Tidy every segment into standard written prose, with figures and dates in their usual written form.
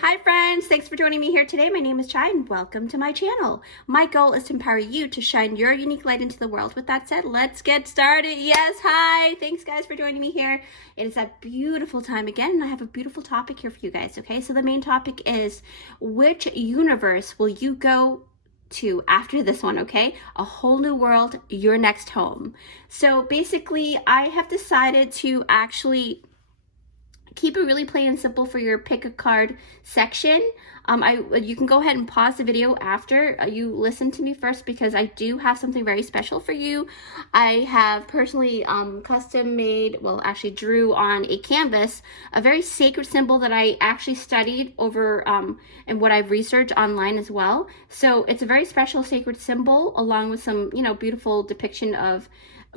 Hi friends, thanks for joining me here today. My name is Chai and welcome to my channel. My goal is to empower you to shine your unique light into the world. With that said, let's get started. Yes, hi. Thanks guys for joining me here. It is that beautiful time again and I have a beautiful topic here for you guys, okay? So the main topic is, which universe will you go to after this one, okay? A whole new world, your next home. So basically, I have decided to actually keep it really plain and simple for your pick a card section. You can go ahead and pause the video after you listen to me first, because I do have something very special for you. I have personally custom made, well actually drew on a canvas, a very sacred symbol that I actually studied over and what I've researched online as well. So it's a very special sacred symbol along with some, you know, beautiful depiction of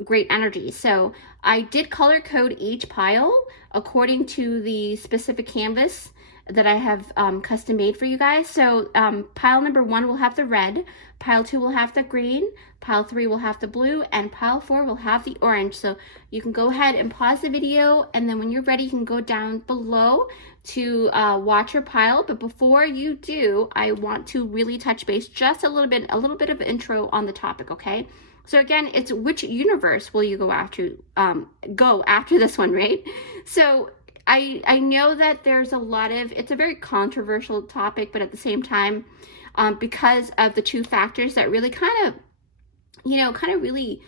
great energy. So I did color code each pile according to the specific canvas that I have custom made for you guys. So pile number 1 will have the red, pile 2 will have the green, pile 3 will have the blue, and pile 4 will have the orange. So you can go ahead and pause the video, and then when you're ready you can go down below to watch your pile. But before you do, I want to really touch base just a little bit of intro on the topic, okay? So again, it's which universe will you go after this one, right? So I know that there's a lot of, it's a very controversial topic, but at the same time, because of the two factors that really kind of really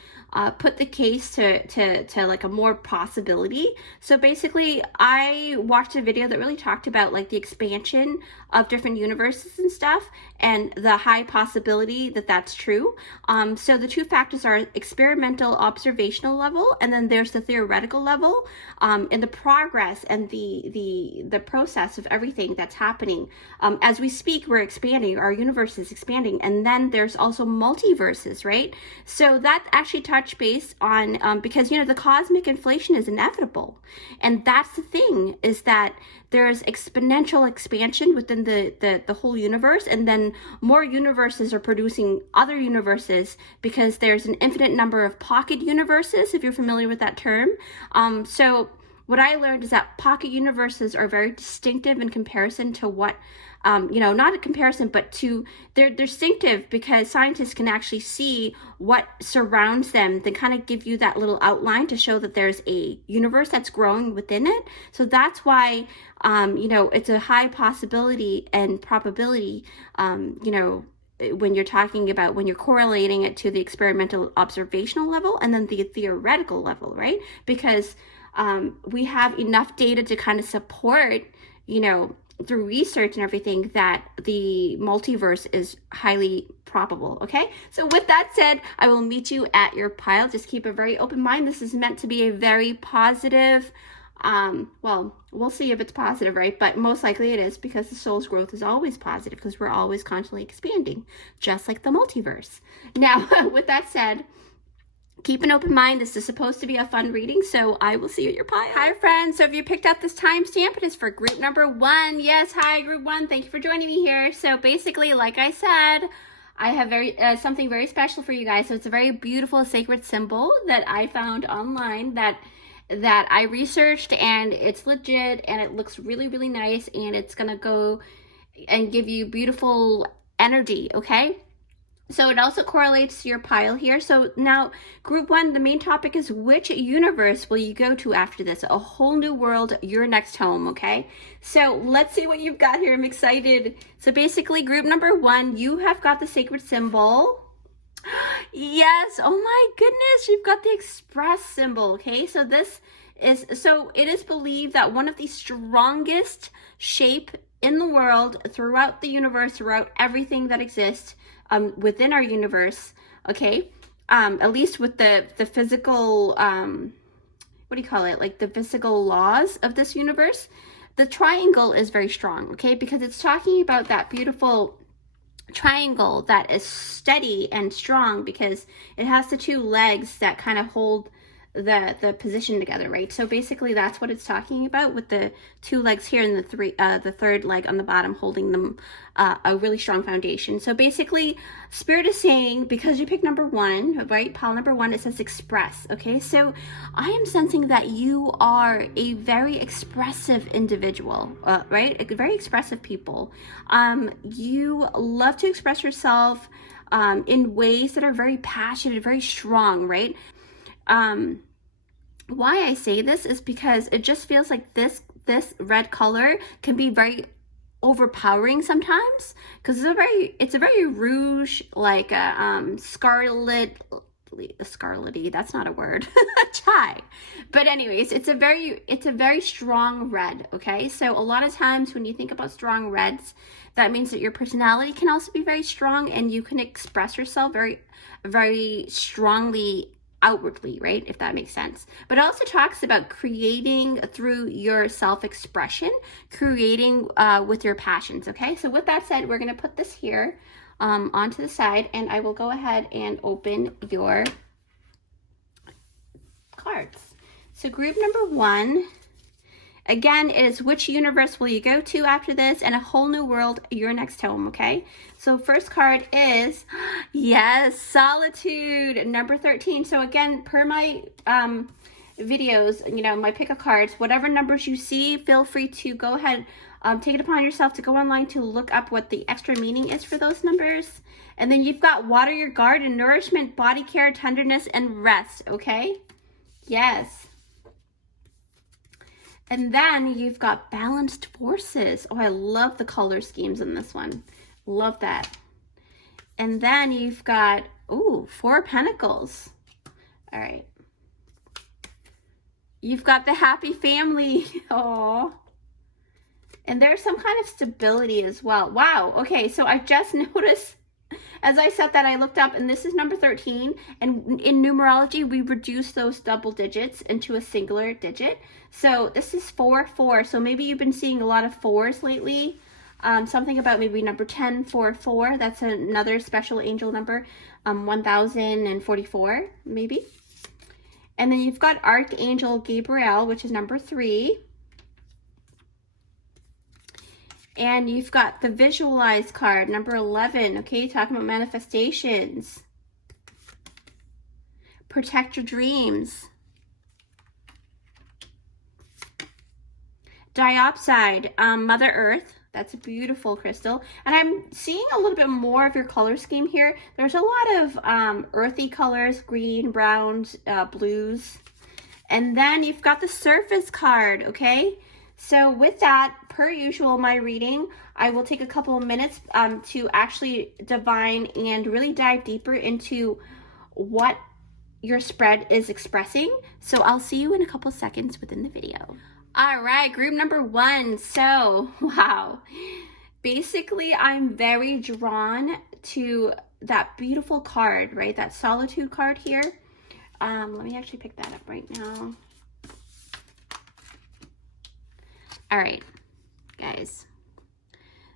put the case to like a more possibility. So basically, I watched a video that really talked about like the expansion of different universes and stuff, and the high possibility that that's true. So the two factors are experimental observational level, and then there's the theoretical level, and the progress and the process of everything that's happening. As we speak, we're expanding, our universe is expanding, and then there's also multiverses, right? So that actually touched base on, because, you know, the cosmic inflation is inevitable. And that's the thing, is that there's exponential expansion within the whole universe, and then more universes are producing other universes because there's an infinite number of pocket universes, if you're familiar with that term. So what I learned is that pocket universes are very distinctive in comparison to what, not a comparison, but to, they're distinctive because scientists can actually see what surrounds them. They kind of give you that little outline to show that there's a universe that's growing within it. So that's why, it's a high possibility and probability, when you're talking about, when you're correlating it to the experimental observational level and then the theoretical level, right? Because we have enough data to kind of support, through research and everything, that the multiverse is highly probable, okay? So with that said, I will meet you at your pile. Just keep a very open mind. This is meant to be a very positive, well, we'll see if it's positive, right? But most likely it is, because the soul's growth is always positive, because we're always constantly expanding, just like the multiverse. Now, with that said, keep an open mind. This is supposed to be a fun reading, so I will see you at your pile. Hi friends, so if you picked up this timestamp, it is for group number 1. Yes, hi group 1, thank you for joining me here. So basically, like I said, I have something very special for you guys. So it's a very beautiful sacred symbol that I found online that I researched, and it's legit, and it looks really, really nice, and it's gonna go and give you beautiful energy, okay? So it also correlates to your pile here. So now, group 1, the main topic is, which universe will you go to after this? A whole new world, your next home, okay? So let's see what you've got here. I'm excited. So basically, group number 1, you have got the sacred symbol. Yes, oh my goodness, you've got the express symbol, okay? So it is believed that one of the strongest shape in the world, throughout the universe, throughout everything that exists, within our universe, okay, at least with the physical, what do you call it, like the physical laws of this universe, the triangle is very strong, okay, because it's talking about that beautiful triangle that is steady and strong, because it has the two legs that kind of hold the position together, right? So basically that's what it's talking about, with the two legs here and the third leg on the bottom holding them a really strong foundation. So basically Spirit is saying, because you picked number 1, right, pile number 1, it says express. Okay, so I am sensing that you are a very expressive individual, right? A very expressive people. You love to express yourself in ways that are very passionate, very strong, right? Why I say this is because it just feels like this red color can be very overpowering sometimes, because it's a very rouge, like a scarlety, that's not a word, chai. But anyways, it's a very strong red, okay? So a lot of times when you think about strong reds, that means that your personality can also be very strong, and you can express yourself very, very strongly outwardly, right? If that makes sense. But it also talks about creating through your self-expression, creating with your passions, okay? So with that said, we're gonna put this here onto the side, and I will go ahead and open your cards. So group number 1, again, it is which universe will you go to after this, and a whole new world, your next home, okay? So first card is, yes, solitude, number 13. So again, per my videos, you know, my pick a cards, whatever numbers you see, feel free to go ahead, take it upon yourself to go online to look up what the extra meaning is for those numbers. And then you've got water your garden, nourishment, body care, tenderness, and rest, okay? Yes. And then you've got balanced forces. Oh, I love the color schemes in this one. Love that. And then you've got, ooh, 4 pentacles. All right. You've got the happy family. Oh. And there's some kind of stability as well. Wow. Okay, so I just noticed, as I said that, I looked up, and this is number 13. And in numerology, we reduce those double digits into a singular digit. So this is 4, 4. So maybe you've been seeing a lot of 4s lately. Something about maybe number 10, 4, 4. That's another special angel number. 1044, maybe. And then you've got Archangel Gabriel, which is number 3. And you've got the visualize card, number 11, okay, talking about manifestations. Protect your dreams. Diopside, Mother Earth. That's a beautiful crystal. And I'm seeing a little bit more of your color scheme here. There's a lot of earthy colors, green, browns, blues. And then you've got the surface card, okay? So with that, per usual, my reading, I will take a couple of minutes to actually divine and really dive deeper into what your spread is expressing. So I'll see you in a couple seconds within the video. All right, group number 1. So, wow. Basically, I'm very drawn to that beautiful card, right? That solitude card here. Let me actually pick that up right now. All right, guys.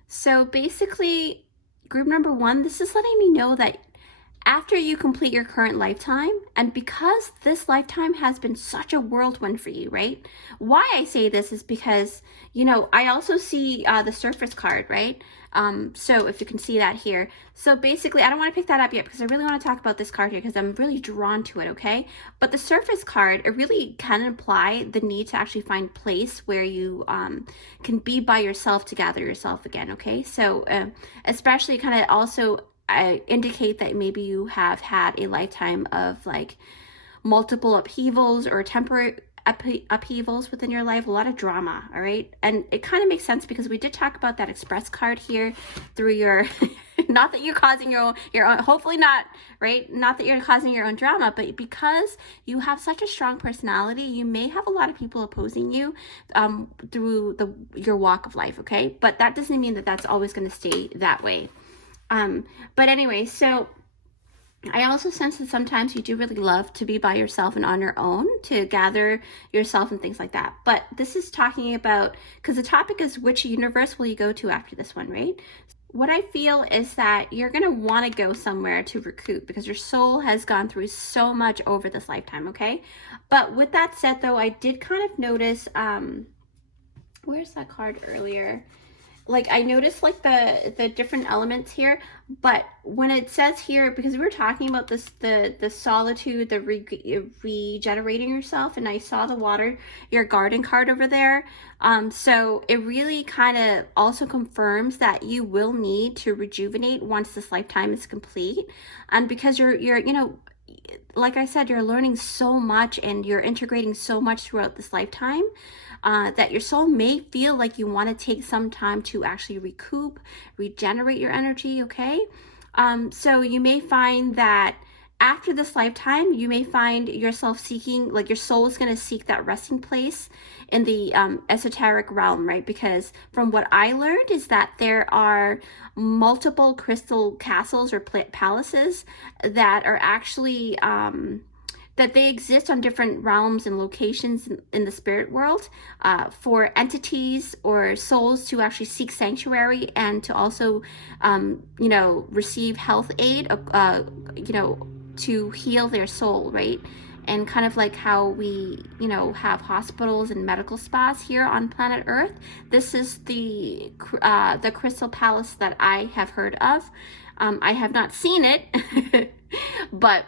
So basically, group number 1, this is letting me know that after you complete your current lifetime, and because this lifetime has been such a whirlwind for you, right? Why I say this is because, you know, I also see the surface card, right? So if you can see that here. So basically, I don't want to pick that up yet because I really want to talk about this card here because I'm really drawn to it, okay? But the surface card, it really can imply the need to actually find place where you can be by yourself to gather yourself again, okay? So especially kind of also indicate that maybe you have had a lifetime of like multiple upheavals or temporary upheavals within your life, a lot of drama, all right? And it kind of makes sense because we did talk about that express card here through your not that you're causing your own, hopefully not, right? Not that you're causing your own drama, but because you have such a strong personality, you may have a lot of people opposing you through your walk of life, okay? But that doesn't mean that that's always going to stay that way. But anyway, so I also sense that sometimes you do really love to be by yourself and on your own to gather yourself and things like that. But this is talking about, because the topic is which universe will you go to after this one, right? What I feel is that you're going to want to go somewhere to recoup because your soul has gone through so much over this lifetime, okay? But with that said, though, I did kind of notice, where's that card earlier? Like, I noticed like the different elements here, but when it says here, because we were talking about this, the solitude, the regenerating yourself, and I saw the water, your garden card over there. So it really kind of also confirms that you will need to rejuvenate once this lifetime is complete. And because you're, you know, like I said, you're learning so much and you're integrating so much throughout this lifetime, that your soul may feel like you want to take some time to actually recoup, regenerate your energy, okay? So you may find that after this lifetime, you may find yourself seeking, like your soul is going to seek that resting place in the esoteric realm, right? Because from what I learned is that there are multiple crystal castles or palaces that are actually that they exist on different realms and locations in the spirit world, for entities or souls to actually seek sanctuary and to also, you know, receive health aid, you know, to heal their soul, right? And kind of like how we, you know, have hospitals and medical spas here on planet Earth. This is the Crystal Palace that I have heard of. I have not seen it, but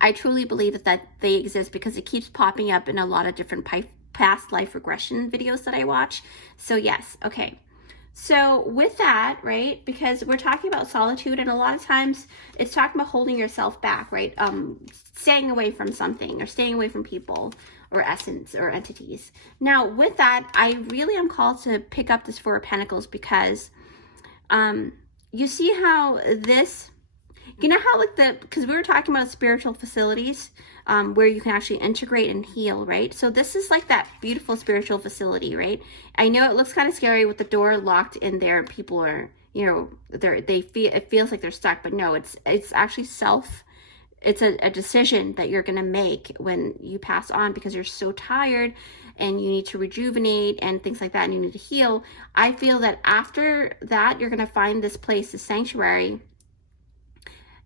I truly believe that they exist because it keeps popping up in a lot of different past life regression videos that I watch. So yes, okay. So with that, right, because we're talking about solitude, and a lot of times it's talking about holding yourself back, right? Staying away from something or staying away from people or essence or entities. Now with that, I really am called to pick up this Four of Pentacles because you see how this, you know how like because we were talking about spiritual facilities where you can actually integrate and heal, right? So this is like that beautiful spiritual facility, right? I know it looks kind of scary with the door locked in there and people are, you know, it feels like they're stuck, but no, it's actually it's a decision that you're going to make when you pass on because you're so tired and you need to rejuvenate and things like that, and you need to heal. I feel that after that, you're going to find this place, this sanctuary,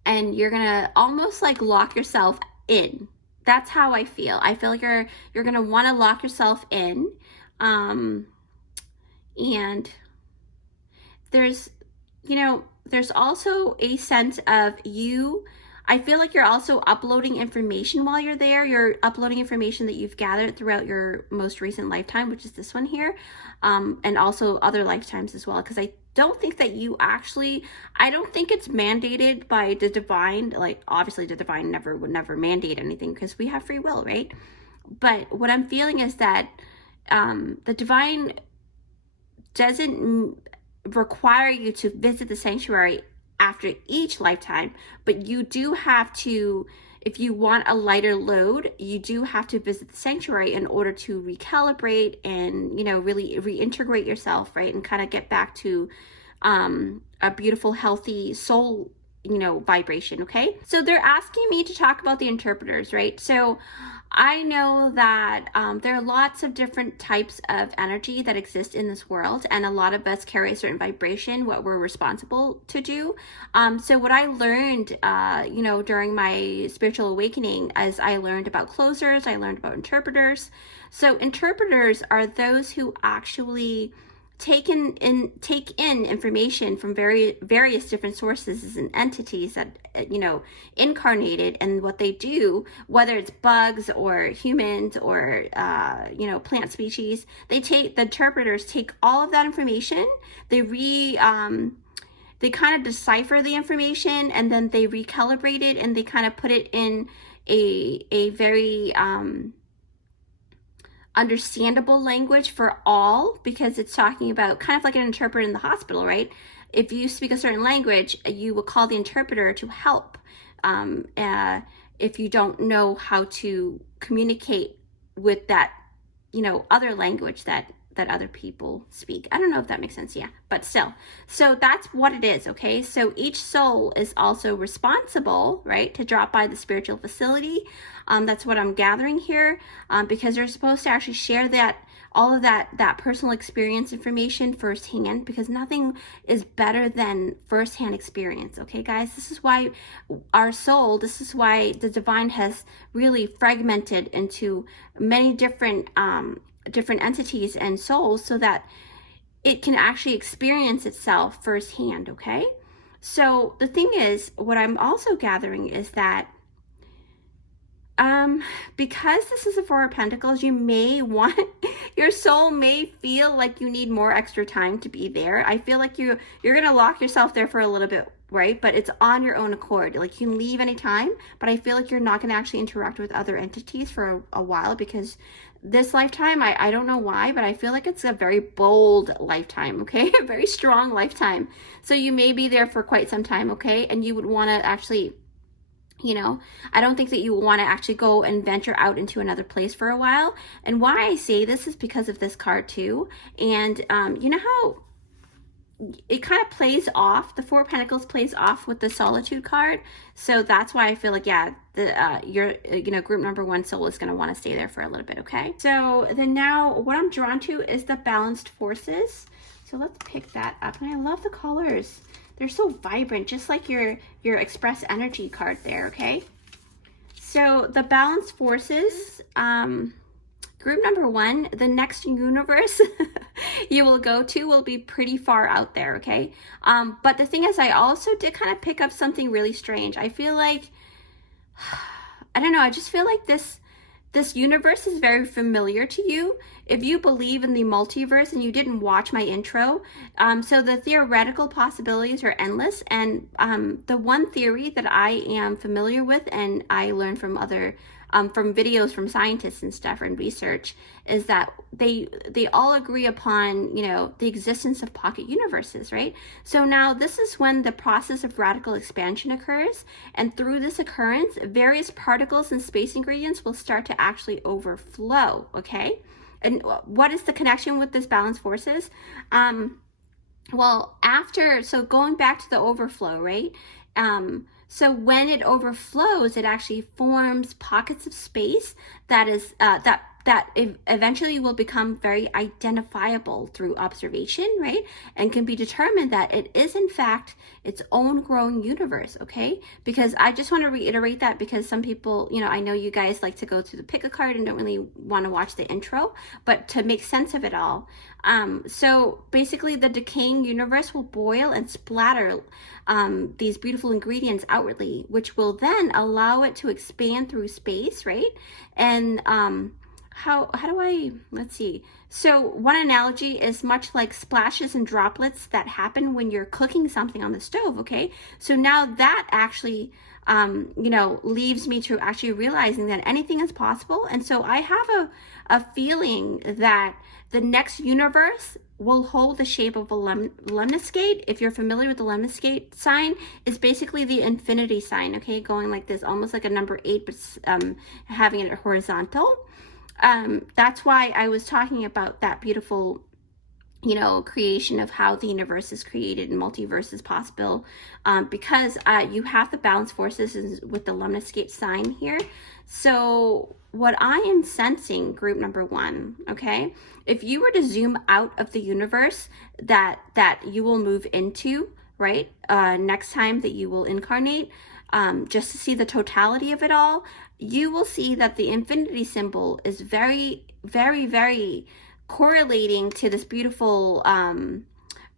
and you're gonna almost like lock yourself in. That's how I feel. I feel like you're gonna want to lock yourself in, and there's, you know, there's also a sense of you. I feel like you're also uploading information while you're there. You're uploading information that you've gathered throughout your most recent lifetime, which is this one here, and also other lifetimes as well. Because I don't think that you actually, I don't think it's mandated by the divine. Like obviously the divine would never mandate anything because we have free will, right? But what I'm feeling is that the divine doesn't require you to visit the sanctuary after each lifetime, but you do have to, if you want a lighter load, you do have to visit the sanctuary in order to recalibrate and, you know, really reintegrate yourself, right? And kind of get back to a beautiful, healthy soul, you know, vibration, okay? So they're asking me to talk about the interpreters, right? So I know that there are lots of different types of energy that exist in this world, and a lot of us carry a certain vibration, what we're responsible to do. So what I learned, you know, during my spiritual awakening, as I learned about closers, I learned about interpreters. So interpreters are those who actually take in information from various different sources and entities that, you know, incarnated, and what they do, whether it's bugs or humans or you know, plant species, the interpreters take all of that information, they kind of decipher the information, and then they recalibrate it, and they kind of put it in a very understandable language for all, because it's talking about kind of like an interpreter in the hospital, right? If you speak a certain language, you will call the interpreter to help if you don't know how to communicate with that, you know, other language that other people speak. I don't know if that makes sense. Yeah, but still. So that's what it is, okay? So each soul is also responsible, right, to drop by the spiritual facility. That's what I'm gathering here, because they're supposed to actually share all of that personal experience information firsthand, because nothing is better than firsthand experience. Okay, guys, this is why this is why the divine has really fragmented into many different entities and souls, so that it can actually experience itself firsthand. Okay, so the thing is, what I'm also gathering is that because this is a Four of Pentacles, you may want, your soul may feel like you need more extra time to be there. I feel like you're going to lock yourself there for a little bit, right? But it's on your own accord. Like, you can leave anytime, but I feel like you're not going to actually interact with other entities for a while, because this lifetime, I don't know why, but I feel like it's a very bold lifetime, okay? A very strong lifetime. So you may be there for quite some time, okay? And you would want to actually, you know, I don't think that you want to actually go and venture out into another place for a while. And why I say this is because of this card too. And you know how it kind of plays off, the Four of Pentacles plays off with the Solitude card. So that's why I feel like, yeah, your group number one soul is going to want to stay there for a little bit, okay? So then now what I'm drawn to is the Balanced Forces. So let's pick that up. And I love the colors. They're so vibrant, just like your Express Energy card there, okay? So the Balanced Forces, group number one, the next universe you will go to will be pretty far out there, okay? But the thing is, I also did kind of pick up something really strange. I feel like, I don't know, I just feel like this universe is very familiar to you if you believe in the multiverse and you didn't watch my intro. So the theoretical possibilities are endless, and the one theory that I am familiar with, and I learned from other from videos from scientists and stuff and research, is that they all agree upon, you know, the existence of pocket universes, right? So now this is when the process of radical expansion occurs, and through this occurrence, various particles and space ingredients will start to actually overflow, okay? And what is the connection with this Balanced Forces? Well, so going back to the overflow, right? So when it overflows, it actually forms pockets of space that is that eventually will become very identifiable through observation, right? And can be determined that it is in fact its own growing universe, okay? Because I just want to reiterate that, because some people, you know, I know you guys like to go through the pick a card and don't really want to watch the intro, but to make sense of it all. So basically the decaying universe will boil and splatter these beautiful ingredients outwardly, which will then allow it to expand through space, right? And how do I, let's see. So one analogy is much like splashes and droplets that happen when you're cooking something on the stove, okay? So now that actually, you know, leaves me to actually realizing that anything is possible. And so I have a feeling that the next universe will hold the shape of a lemniscate. If you're familiar with the lemniscate sign, it's basically the infinity sign, okay? Going like this, almost like a number 8, but having it horizontal. That's why I was talking about that beautiful, you know, creation of how the universe is created and multiverse is possible, because you have the Balanced Forces with the lemniscate sign here. So what I am sensing, group number one, okay, if you were to zoom out of the universe that you will move into, right, next time that you will incarnate, just to see the totality of it all, you will see that the infinity symbol is very, very, very correlating to this beautiful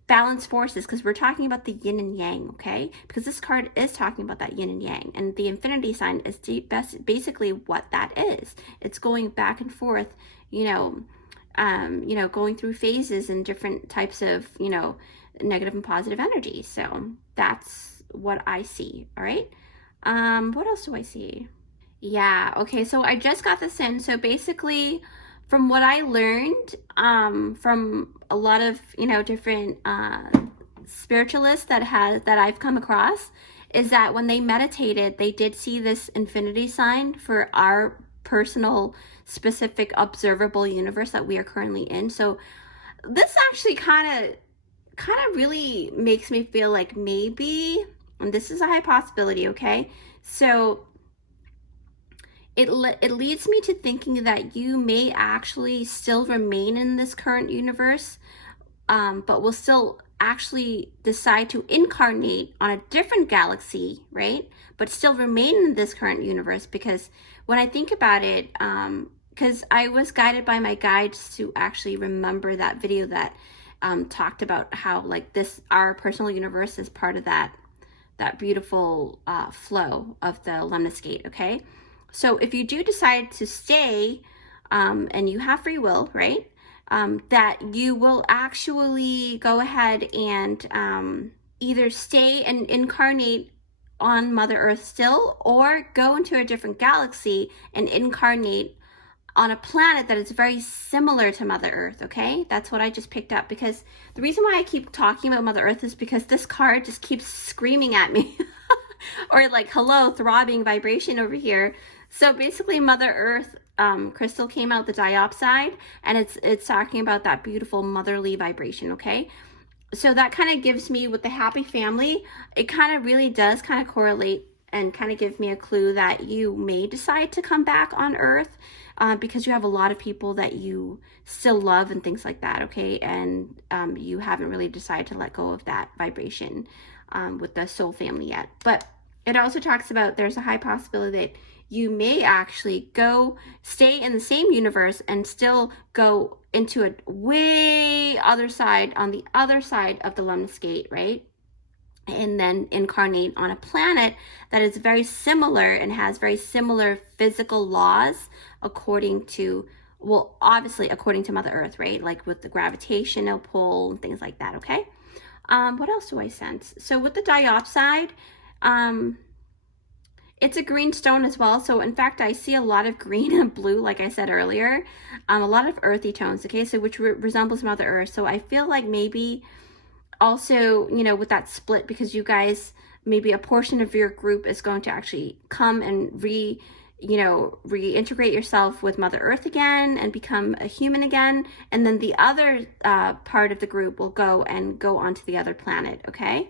Balanced Forces, because we're talking about the yin and yang, okay? Because this card is talking about that yin and yang, and the infinity sign is basically what that is. It's going back and forth, you know, going through phases and different types of, you know, negative and positive energy. So that's what I see. All right. What else do I see? Yeah. Okay. So I just got this in. So basically, from what I learned from a lot of, you know, different spiritualists that I've come across, is that when they meditated, they did see this infinity sign for our personal, specific, observable universe that we are currently in. So this actually kind of really makes me feel like maybe, and this is a high possibility, okay? So it leads me to thinking that you may actually still remain in this current universe, but will still actually decide to incarnate on a different galaxy, right? But still remain in this current universe, because when I think about it, because I was guided by my guides to actually remember that video that talked about how like our personal universe is part of that beautiful flow of the lemniscate, okay? So if you do decide to stay, and you have free will, right? That you will actually go ahead and either stay and incarnate on Mother Earth still, or go into a different galaxy and incarnate on a planet that is very similar to Mother Earth, okay? That's what I just picked up, because the reason why I keep talking about Mother Earth is because this card just keeps screaming at me. Or like, hello, throbbing vibration over here. So basically Mother Earth crystal came out, the diopside, and it's talking about that beautiful motherly vibration, okay? So that kind of gives me, with the happy family, it kind of really does kind of correlate and kind of give me a clue that you may decide to come back on Earth, because you have a lot of people that you still love and things like that, okay? And you haven't really decided to let go of that vibration with the soul family yet. But it also talks about there's a high possibility that you may actually stay in the same universe and still go into a way other side, on the other side of the lemniscate, right? And then incarnate on a planet that is very similar and has very similar physical laws according to, well, obviously according to Mother Earth, right? Like with the gravitational pull and things like that, okay? What else do I sense? So with the diopside, it's a green stone as well. So in fact, I see a lot of green and blue, like I said earlier, a lot of earthy tones, okay? So which resembles Mother Earth. So I feel like maybe also, you know, with that split, because you guys, maybe a portion of your group is going to actually come and reintegrate yourself with Mother Earth again and become a human again. And then the other part of the group will go onto the other planet, okay?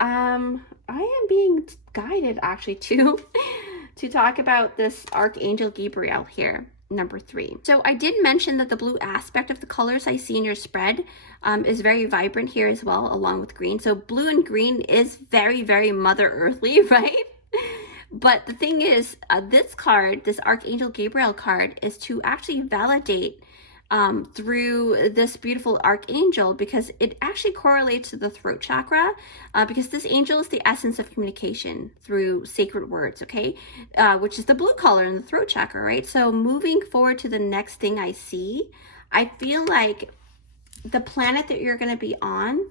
I am being guided actually to talk about this Archangel Gabriel here, number 3. So I did mention that the blue aspect of the colors I see in your spread is very vibrant here as well, along with green. So blue and green is very, very Mother Earthly, right? But the thing is, this card, this Archangel Gabriel card, is to actually validate through this beautiful archangel, because it actually correlates to the throat chakra, because this angel is the essence of communication through sacred words, okay? Which is the blue color in the throat chakra, right? So moving forward to the next thing I see, I feel like the planet that you're going to be on,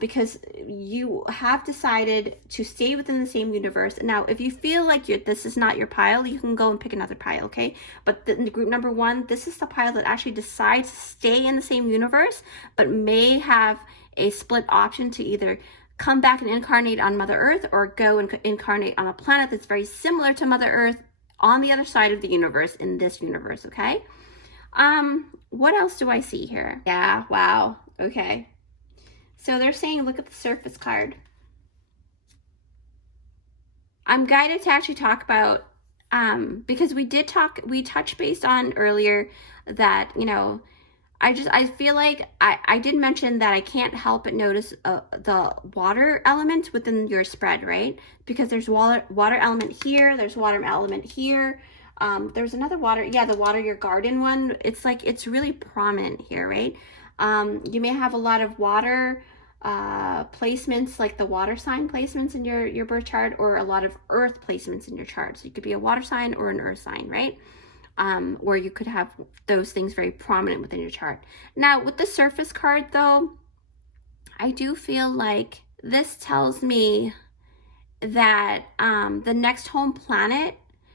because you have decided to stay within the same universe. Now, if you feel like this is not your pile, you can go and pick another pile, okay? But the group number 1, this is the pile that actually decides to stay in the same universe, but may have a split option to either come back and incarnate on Mother Earth, or go and incarnate on a planet that's very similar to Mother Earth on the other side of the universe in this universe, okay? What else do I see here? Yeah, wow, okay. So they're saying, look at the surface card. I'm guided to actually talk about, because we touched base on earlier that, you know, I feel like I did mention that I can't help but notice the water element within your spread, right? Because there's water element here, there's water element here. There's another water, yeah, the water your garden one. It's like, it's really prominent here, right? You may have a lot of water placements, like the water sign placements in your birth chart, or a lot of earth placements in your chart. So you could be a water sign or an earth sign, right? Or you could have those things very prominent within your chart. Now with the surface card though, I do feel like this tells me that the next home planet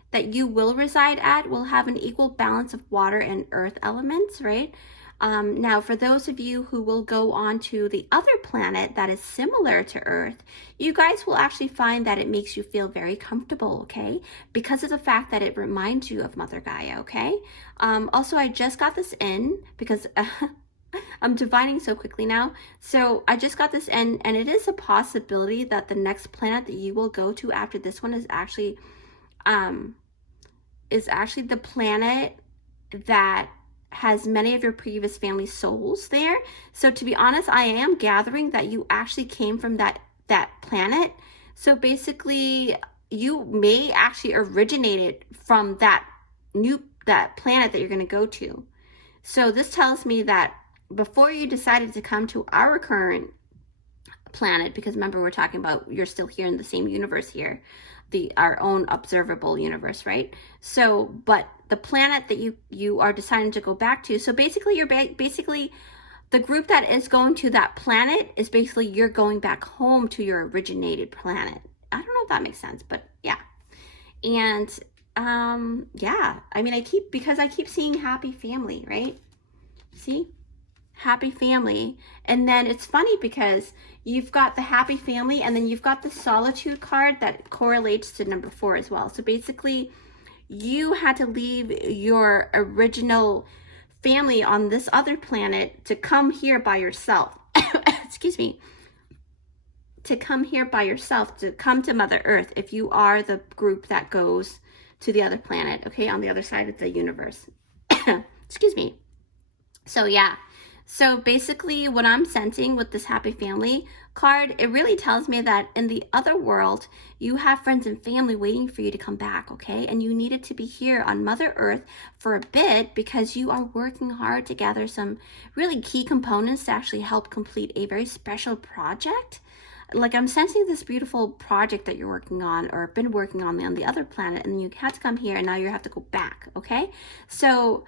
that you will reside at will have an equal balance of water and earth elements, right? Now, for those of you who will go on to the other planet that is similar to Earth, you guys will actually find that it makes you feel very comfortable, okay? Because of the fact that it reminds you of Mother Gaia, okay? Also, I just got this in because I'm divining so quickly now. So I just got this in, and it is a possibility that the next planet that you will go to after this one is actually the planet that has many of your previous family souls there. So to be honest, I am gathering that you actually came from that planet. So basically, you may actually originated from that planet that you're going to go to. So this tells me that before you decided to come to our current planet, because remember, we're talking about you're still here in the same universe here, our own observable universe, right? So, but the planet that you are deciding to go back to, so basically you're basically the group that is going to that planet is basically you're going back home to your originated planet. I don't know if that makes sense, but yeah. And yeah, I mean, I keep seeing happy family, right? See? Happy family. And then it's funny because you've got the happy family, and then you've got the solitude card that correlates to number 4 as well. So basically, you had to leave your original family on this other planet to come here by yourself. Excuse me. To come here by yourself, to come to Mother Earth, if you are the group that goes to the other planet, okay, on the other side of the universe. Excuse me. So yeah. So basically what I'm sensing with this happy family card, it really tells me that in the other world, you have friends and family waiting for you to come back, okay? And you needed to be here on Mother Earth for a bit because you are working hard to gather some really key components to actually help complete a very special project. Like, I'm sensing this beautiful project that you're working on or been working on the other planet, and you had to come here and now you have to go back, okay? So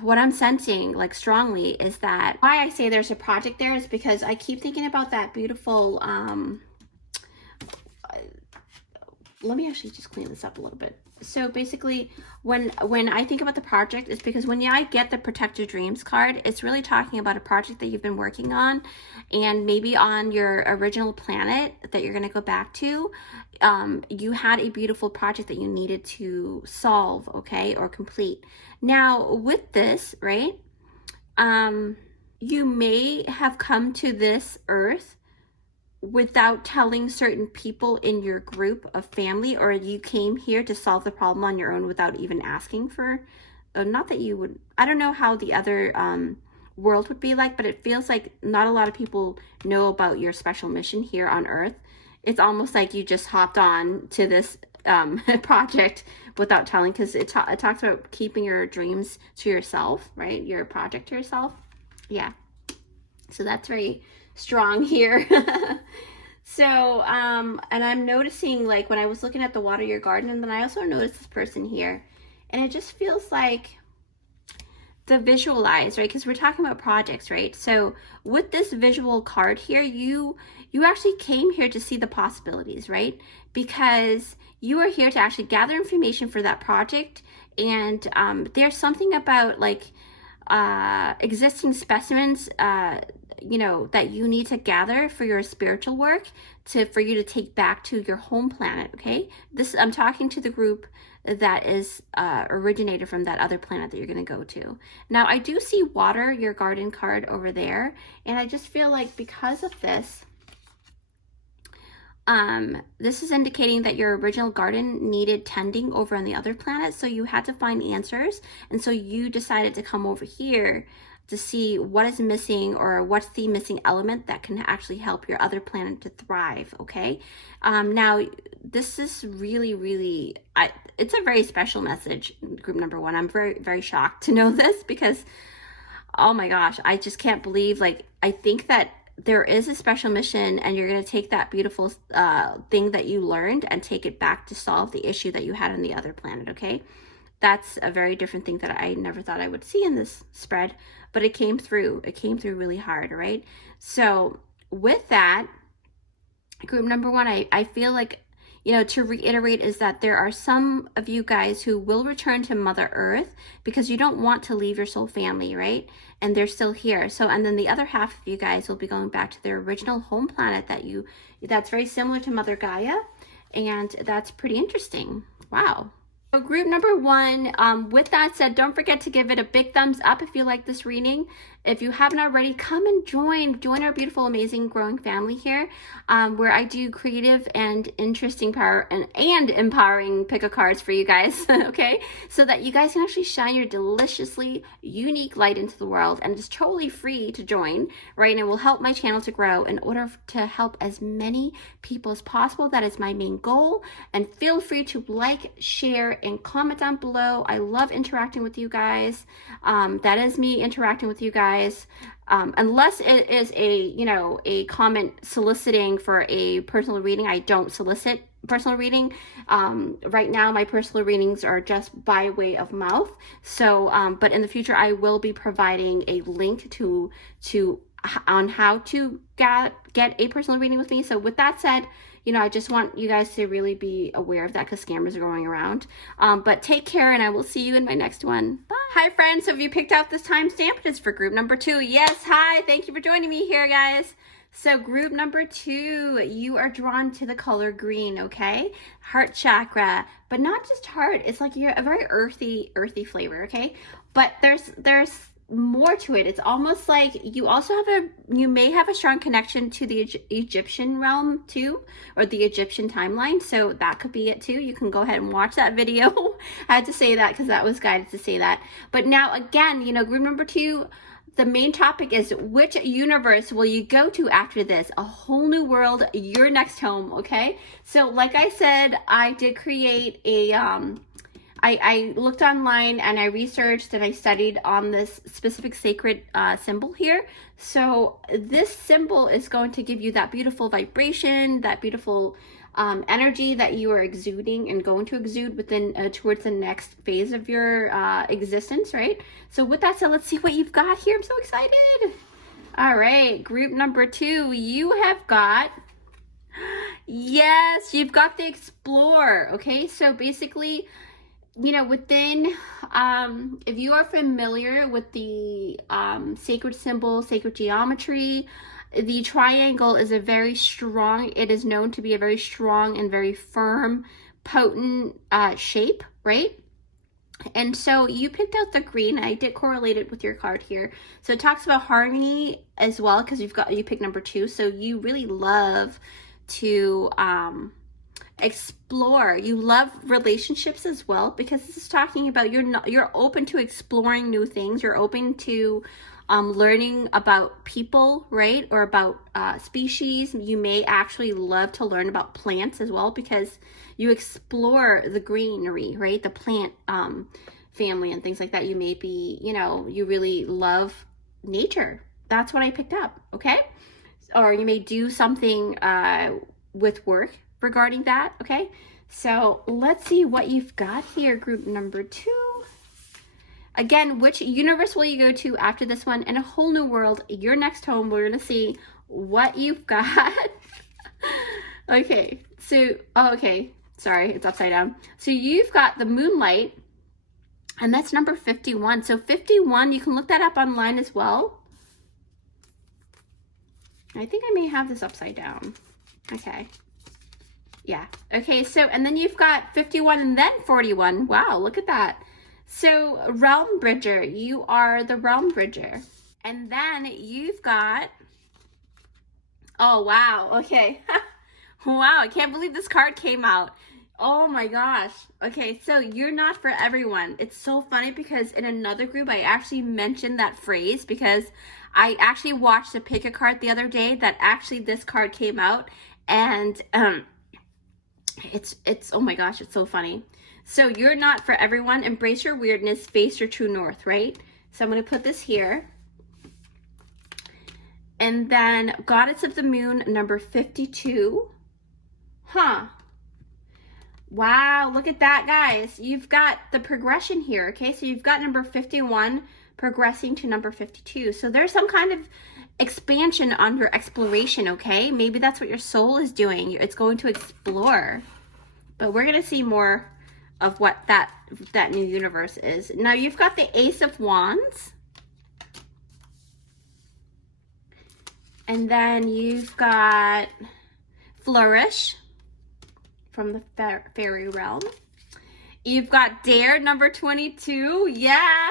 what I'm sensing, like, strongly is that why I say there's a project there is because I keep thinking about that beautiful, let me actually just clean this up a little bit. So basically, when I think about the project, it's because when I get the Protect Your Dreams card, it's really talking about a project that you've been working on, and maybe on your original planet that you're going to go back to, you had a beautiful project that you needed to solve, okay, or complete. Now, with this, right, you may have come to this Earth without telling certain people in your group of family, or you came here to solve the problem on your own without even asking for, not that you would, I don't know how the other world would be like, but it feels like not a lot of people know about your special mission here on Earth. It's almost like you just hopped on to this project without telling, because it talks about keeping your dreams to yourself, right? Your project to yourself. Yeah. So that's very strong here. So, and I'm noticing, like, when I was looking at the water your garden, and then I also noticed this person here, and it just feels like the visualize, right? Because we're talking about projects, right? So with this visual card here, you actually came here to see the possibilities, right? Because you are here to actually gather information for that project, and there's something about, like, existing specimens, you know, that you need to gather for your spiritual work for you to take back to your home planet, okay? I'm talking to the group that is originated from that other planet that you're going to go to. Now, I do see water your garden card over there, and I just feel like because of this, this is indicating that your original garden needed tending over on the other planet, so you had to find answers, and so you decided to come over here to see what is missing, or what's the missing element that can actually help your other planet to thrive, okay? Now, this is really, really, it's a very special message, group number 1. I'm very, very shocked to know this because, oh my gosh, I just can't believe, like, I think that there is a special mission, and you're going to take that beautiful thing that you learned and take it back to solve the issue that you had on the other planet, okay? That's a very different thing that I never thought I would see in this spread, but it came through. It came through really hard, right? So with that, group number 1, I feel like you know, to reiterate is that there are some of you guys who will return to Mother Earth because you don't want to leave your soul family, right? And they're still here. So, and then the other half of you guys will be going back to their original home planet that's very similar to Mother Gaia. And that's pretty interesting. Wow. So group number 1, with that said, don't forget to give it a big thumbs up if you like this reading. If you haven't already, come and join our beautiful, amazing, growing family here, where I do creative and interesting power and empowering pick a cards for you guys, okay? So that you guys can actually shine your deliciously unique light into the world, and it's totally free to join, right? And it will help my channel to grow in order to help as many people as possible. That is my main goal. And feel free to like, share, and comment down below. I love interacting with you guys. That is me interacting with you guys. Unless it is a comment soliciting for a personal reading. I don't solicit personal reading. Right now my personal readings are just by way of mouth. So but in the future I will be providing a link on how to get a personal reading with me. So with that said, you know, I just want you guys to really be aware of that because scammers are going around. But take care, and I will see you in my next one. Bye. Hi, friends. So if you picked out this timestamp, it is for group number 2. Yes, hi. Thank you for joining me here, guys. So group number 2, you are drawn to the color green, okay? Heart chakra, but not just heart. It's like you're a very earthy flavor, okay? But there's more to it. It's almost like you may have a strong connection to the Egyptian realm too, or the Egyptian timeline. So that could be it too. You can go ahead and watch that video. I had to say that because that was guided to say that. But now again, you know, group number 2, the main topic is which universe will you go to after this? A whole new world, your next home, okay? So like I said, I did create a I looked online and I researched and I studied on this specific sacred symbol here. So this symbol is going to give you that beautiful vibration, that beautiful energy that you are exuding and going to exude within towards the next phase of your existence, right? So with that said, let's see what you've got here. I'm so excited. All right, group number 2, you have got, yes, you've got the Explorer, okay? So basically, you know, within, if you are familiar with the sacred symbol, sacred geometry, the triangle is it is known to be a very strong and very firm, potent shape, right? And so you picked out the green. I did correlate it with your card here. So it talks about harmony as well, because you picked number 2. So you really love to explore. You love relationships as well, because this is talking about you're open to exploring new things. You're open to learning about people, right? Or about species. You may actually love to learn about plants as well, because you explore the greenery, right? The plant family and things like that. You may be, you know, you really love nature. That's what I picked up, okay? Or you may do something with work regarding that, okay? So let's see what you've got here, group number 2. Again, which universe will you go to after this one? In a whole new world, your next home. We're gonna see what you've got. Okay, so, okay, sorry, it's upside down. So you've got the Moonlight, and that's number 51. So 51, you can look that up online as well. I think I may have this upside down. Okay. Yeah. Okay, so, and then you've got 51 and then 41. Wow, look at that. So, Realm Bridger, you are the Realm Bridger. And then you've got, oh, wow, okay. Wow, I can't believe this card came out. Oh my gosh. Okay, so you're not for everyone. It's so funny because in another group, I actually mentioned that phrase because I actually watched a pick a card the other day that actually this card came out, and it's oh my gosh, it's so funny. So you're not for everyone. Embrace your weirdness, face your true north, right? So I'm going to put this here. And then Goddess of the Moon, number 52. Huh. Wow, look at that, guys. You've got the progression here, okay? So you've got number 51 progressing to number 52. So there's some kind of expansion on your exploration, okay? Maybe that's what your soul is doing. It's going to explore. but we're going to see more of what that new universe is. Now you've got the Ace of Wands. And then you've got Flourish from the fairy realm. You've got Dare number 22. Yeah.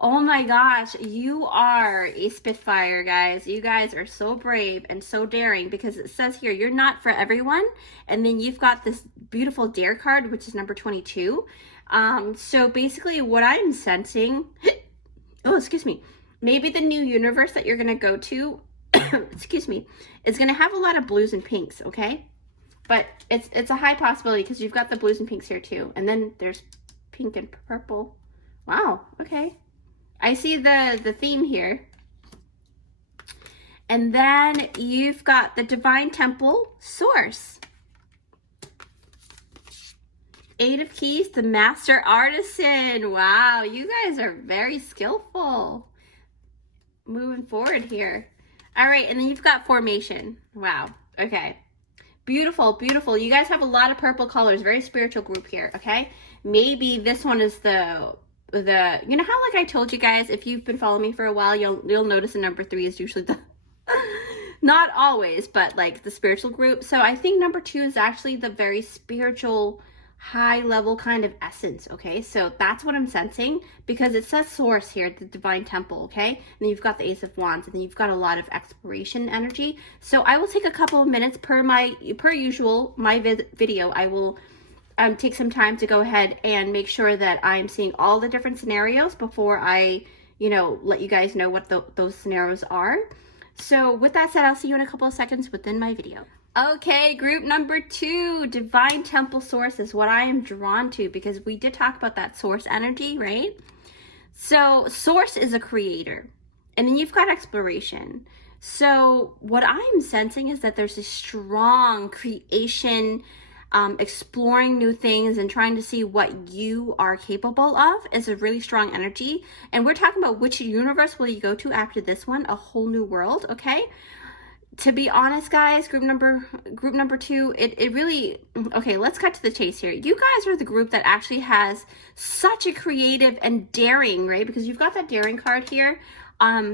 Oh my gosh, you are a Spitfire, guys. You guys are so brave and so daring, because it says here, you're not for everyone. And then you've got this beautiful Dare card, which is number 22. So basically what I'm sensing, oh, excuse me, maybe the new universe that you're going to go to, excuse me, is going to have a lot of blues and pinks, okay? But it's a high possibility, because you've got the blues and pinks here too. And then there's pink and purple. Wow, okay. I see the theme here. And then you've got the Divine Temple Source. Eight of Keys, the Master Artisan. Wow, you guys are very skillful. Moving forward here. All right, and then you've got Formation. Wow, okay. Beautiful, beautiful. You guys have a lot of purple colors. Very spiritual group here, okay? Maybe this one is the you know how, like I told you guys, if you've been following me for a while, you'll notice the number 3 is usually the not always, but like the spiritual group. So I think number 2 is actually the very spiritual, high level kind of essence, okay? So that's what I'm sensing, because it says Source here, the Divine Temple, okay? And then you've got the Ace of Wands, and then you've got a lot of exploration energy. So I will take a couple of minutes per usual, my video. I will take some time to go ahead and make sure that I'm seeing all the different scenarios before I, you know, let you guys know what those scenarios are. So with that said, I'll see you in a couple of seconds within my video. Okay, group number 2, Divine Temple Source is what I am drawn to, because we did talk about that source energy, right? So Source is a creator, and then you've got exploration. So what I'm sensing is that there's a strong creation, exploring new things and trying to see what you are capable of is a really strong energy. And we're talking about which universe will you go to after this one, a whole new world, okay? To be honest, guys, group number 2, it really, okay, let's cut to the chase here. You guys are the group that actually has such a creative and daring, right? Because you've got that daring card here,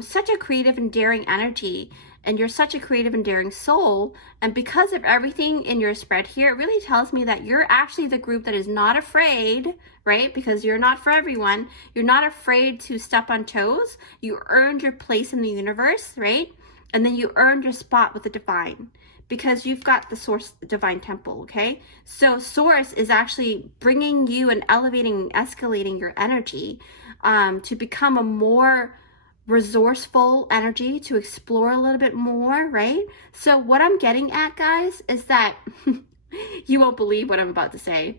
such a creative and daring energy, and you're such a creative and daring soul. And because of everything in your spread here, it really tells me that you're actually the group that is not afraid, right? Because you're not for everyone. You're not afraid to step on toes. You earned your place in the universe, right? And then you earned your spot with the divine, because you've got the Source Divine Temple, okay? So Source is actually bringing you and elevating, escalating your energy to become a more resourceful energy, to explore a little bit more, right? So what I'm getting at, guys, is that you won't believe what I'm about to say.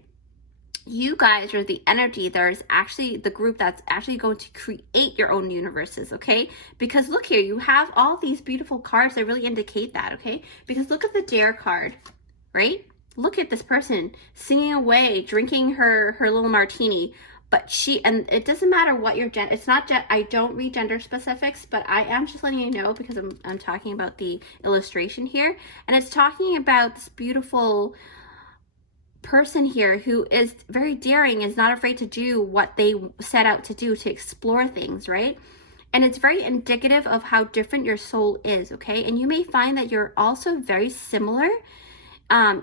You guys are the energy that is actually the group that's actually going to create your own universes, okay? Because look here, you have all these beautiful cards that really indicate that, okay? Because look at the Dare card, right? Look at this person singing away, drinking her little martini. But and it doesn't matter what your gender, it's not, I don't read gender specifics, but I am just letting you know, because I'm talking about the illustration here. And it's talking about this beautiful person here who is very daring, is not afraid to do what they set out to do, to explore things, right? And it's very indicative of how different your soul is, okay? And you may find that you're also very similar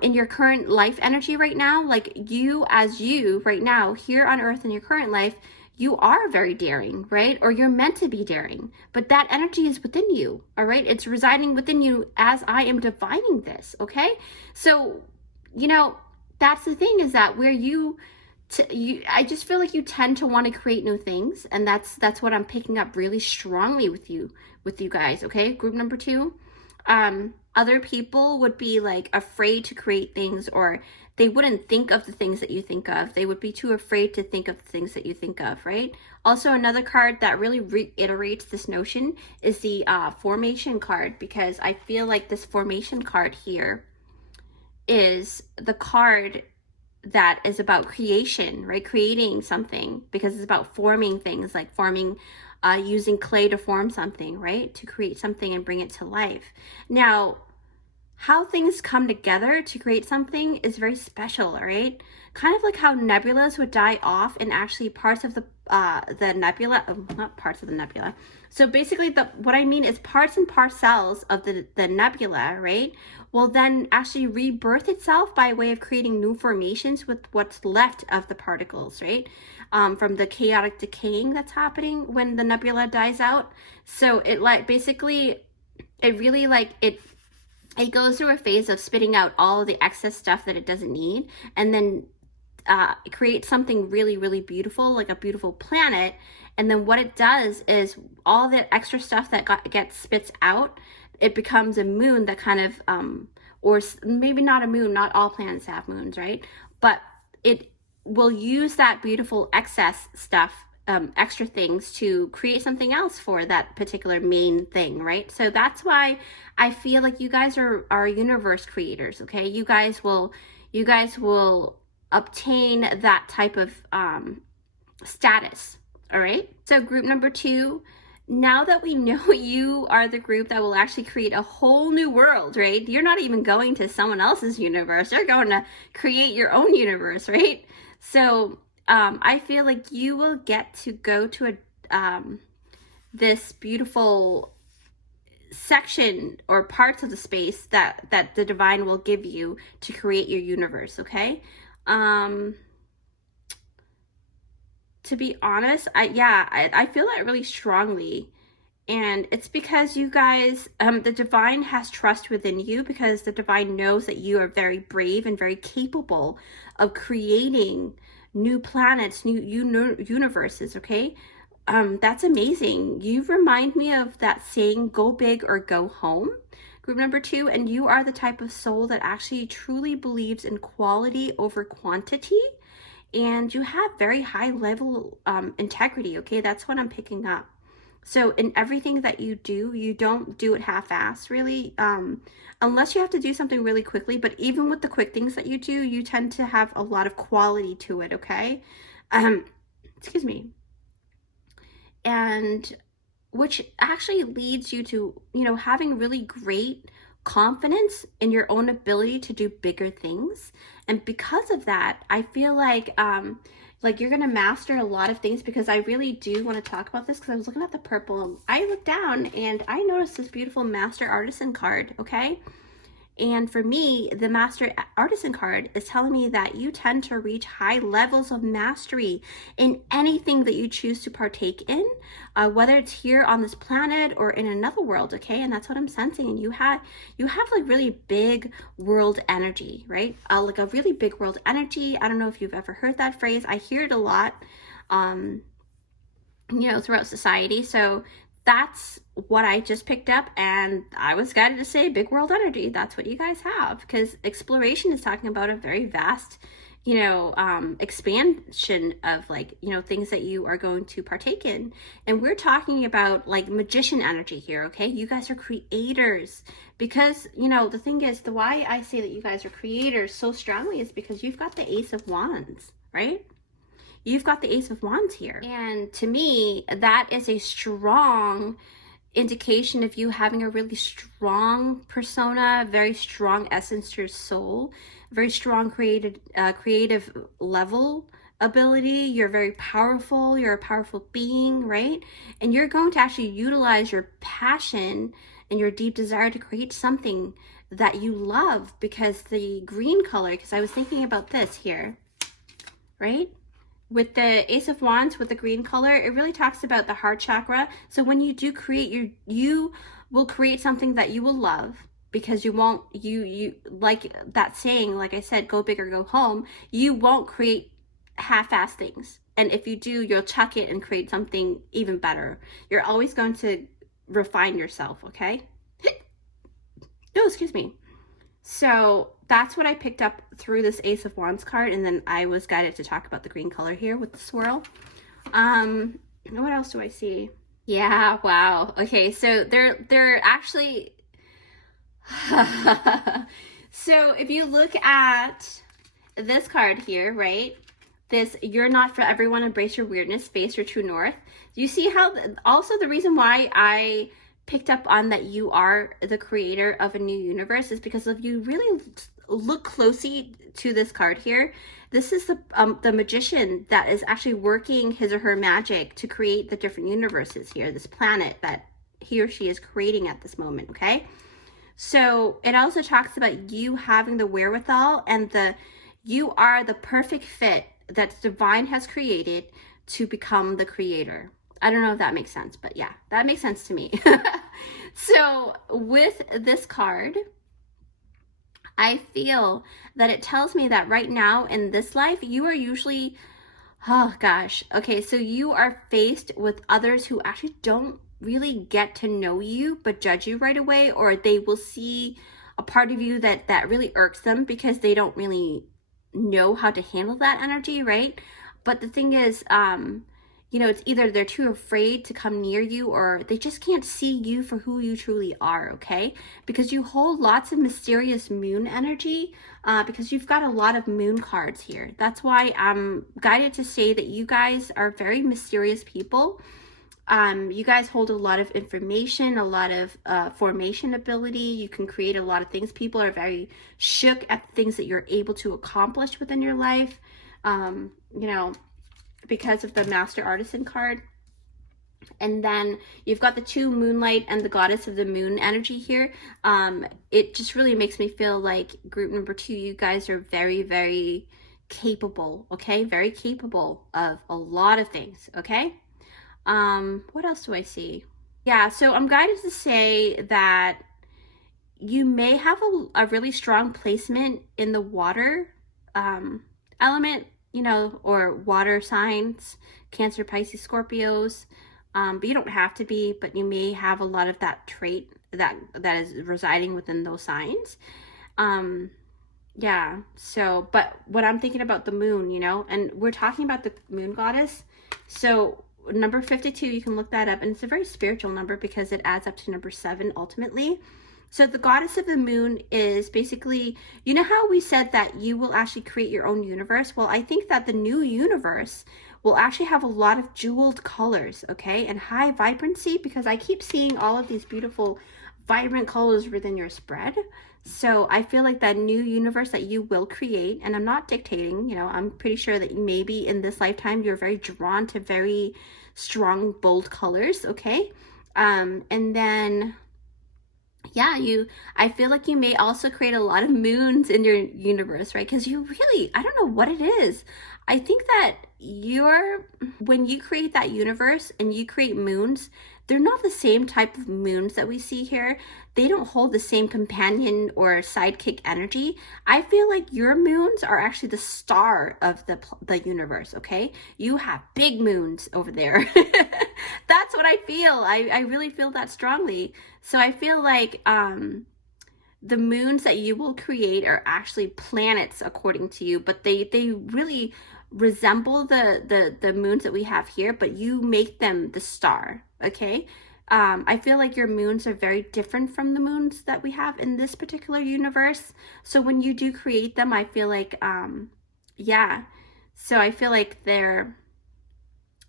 in your current life energy right now. Like you as you right now here on earth in your current life, you are very daring, right? Or you're meant to be daring, but that energy is within you, all right? It's residing within you as I am divining this, okay? So, you know, that's the thing, is that where I just feel like you tend to want to create new things, and that's what I'm picking up really strongly with you guys, okay? Group number 2. Other people would be like afraid to create things, or they wouldn't think of the things that you think of. They would be too afraid to think of the things that you think of, right? Also, another card that really reiterates this notion is the Formation card, because I feel like this Formation card here is the card that is about creation, right? Creating something, because it's about forming things, like forming, using clay to form something, right? To create something and bring it to life. Now, how things come together to create something is very special, all right? Kind of like how nebulas would die off and actually parts of the nebula, not parts of the nebula. So basically what I mean is parts and parcels of the nebula, right, will then actually rebirth itself by way of creating new formations with what's left of the particles, right? From the chaotic decaying that's happening when the nebula dies out. So it like basically, it really like, it goes through a phase of spitting out all of the excess stuff that it doesn't need, and then create something really, really beautiful, like a beautiful planet. And then what it does is all that extra stuff that gets spits out, it becomes a moon that kind of, or maybe not a moon, not all planets have moons, right? But it will use that beautiful excess stuff, extra things, to create something else for that particular main thing, right? So that's why I feel like you guys are universe creators, okay? You guys will obtain that type of status, all right? So group number 2, now that we know you are the group that will actually create a whole new world, right? You're not even going to someone else's universe. You're going to create your own universe, right? So I feel like you will get to go to this beautiful section or parts of the space that the divine will give you to create your universe, okay? To be honest, I feel that really strongly. And it's because you guys, the divine has trust within you, because the divine knows that you are very brave and very capable of creating new planets, new universes, okay? That's amazing. You remind me of that saying, go big or go home. Group number 2, and you are the type of soul that actually truly believes in quality over quantity. And you have very high level integrity, okay? That's what I'm picking up. So in everything that you do, you don't do it half-assed, really, unless you have to do something really quickly. But even with the quick things that you do, you tend to have a lot of quality to it, okay? Excuse me. And which actually leads you to, you know, having really great confidence in your own ability to do bigger things. And because of that, I feel like you're gonna master a lot of things, because I really do want to talk about this, because I was looking at the purple, I looked down and I noticed this beautiful Master Artisan card, okay? And for me, the Master Artisan card is telling me that you tend to reach high levels of mastery in anything that you choose to partake in, whether it's here on this planet or in another world, okay? And that's what I'm sensing. And you have like really big world energy, right? Like a really big world energy. I don't know if you've ever heard that phrase. I hear it a lot, you know, throughout society. So that's what I just picked up, and I was guided to say big world energy. That's what you guys have, because exploration is talking about a very vast, you know, expansion of, like, you know, things that you are going to partake in. And we're talking about like magician energy here, okay? You guys are creators, because, you know, the thing is, the why I say that you guys are creators so strongly is because you've got the Ace of Wands, right? You've got the Ace of Wands here. And to me, that is a strong indication of you having a really strong persona, very strong essence to your soul, very strong creative level ability. You're very powerful. You're a powerful being, right? And you're going to actually utilize your passion and your deep desire to create something that you love, because the green color, because I was thinking about this here, right? With the Ace of Wands, with the green color, it really talks about the heart chakra. So when you do create, you will create something that you will love, because you won't, you like that saying, like I said, go big or go home. You won't create half-assed things. And if you do, you'll chuck it and create something even better. You're always going to refine yourself, okay? No, excuse me. So that's what I picked up through this Ace of Wands card, and then I was guided to talk about the green color here with the swirl. What else do I see? Yeah, wow. Okay, so they're actually so if you look at this card here, right? This, you're not for everyone, embrace your weirdness, face your true north. You see how also the reason why I picked up on that you are the creator of a new universe is because if you really look closely to this card here, this is the magician that is actually working his or her magic to create the different universes here, this planet that he or she is creating at this moment, okay? So it also talks about you having the wherewithal and you are the perfect fit that divine has created to become the creator. I don't know if that makes sense, but yeah, that makes sense to me. So with this card, I feel that it tells me that right now in this life, you are usually, oh gosh, okay, so you are faced with others who actually don't really get to know you but judge you right away, or they will see a part of you that really irks them because they don't really know how to handle that energy, right? But the thing is, you know, it's either they're too afraid to come near you or they just can't see you for who you truly are, okay? Because you hold lots of mysterious moon energy, because you've got a lot of moon cards here. That's why I'm guided to say that you guys are very mysterious people. You guys hold a lot of information, a lot of formation ability. You can create a lot of things. People are very shook at the things that you're able to accomplish within your life, you know, because of the Master Artisan card. And then you've got the two moonlight and the goddess of the moon energy here. It just really makes me feel like group number 2, you guys are very, very capable, okay? Very capable of a lot of things, okay? What else do I see? Yeah, so I'm guided to say that you may have a really strong placement in the water element, you know, or water signs, Cancer, Pisces, Scorpios, but you don't have to be, but you may have a lot of that trait that is residing within those signs. Yeah, so, but what I'm thinking about the moon, you know, and we're talking about the moon goddess, so number 52, you can look that up, and it's a very spiritual number because it adds up to number 7 ultimately. So the goddess of the moon is basically, you know how we said that you will actually create your own universe? Well, I think that the new universe will actually have a lot of jeweled colors, okay, and high vibrancy, because I keep seeing all of these beautiful vibrant colors within your spread. So I feel like that new universe that you will create, and I'm not dictating, you know, I'm pretty sure that maybe in this lifetime you're very drawn to very strong, bold colors, okay? And then yeah, I feel like you may also create a lot of moons in your universe, right? Because you really, I don't know what it is. I think that when you create that universe and you create moons, they're not the same type of moons that we see here. They don't hold the same companion or sidekick energy. I feel like your moons are actually the star of the universe, okay? You have big moons over there. That's what I feel. I really feel that strongly. So I feel like the moons that you will create are actually planets according to you, but they really resemble the moons that we have here, but you make them the star, okay? I feel like your moons are very different from the moons that we have in this particular universe. So when you do create them, I feel like, yeah, so I feel like they're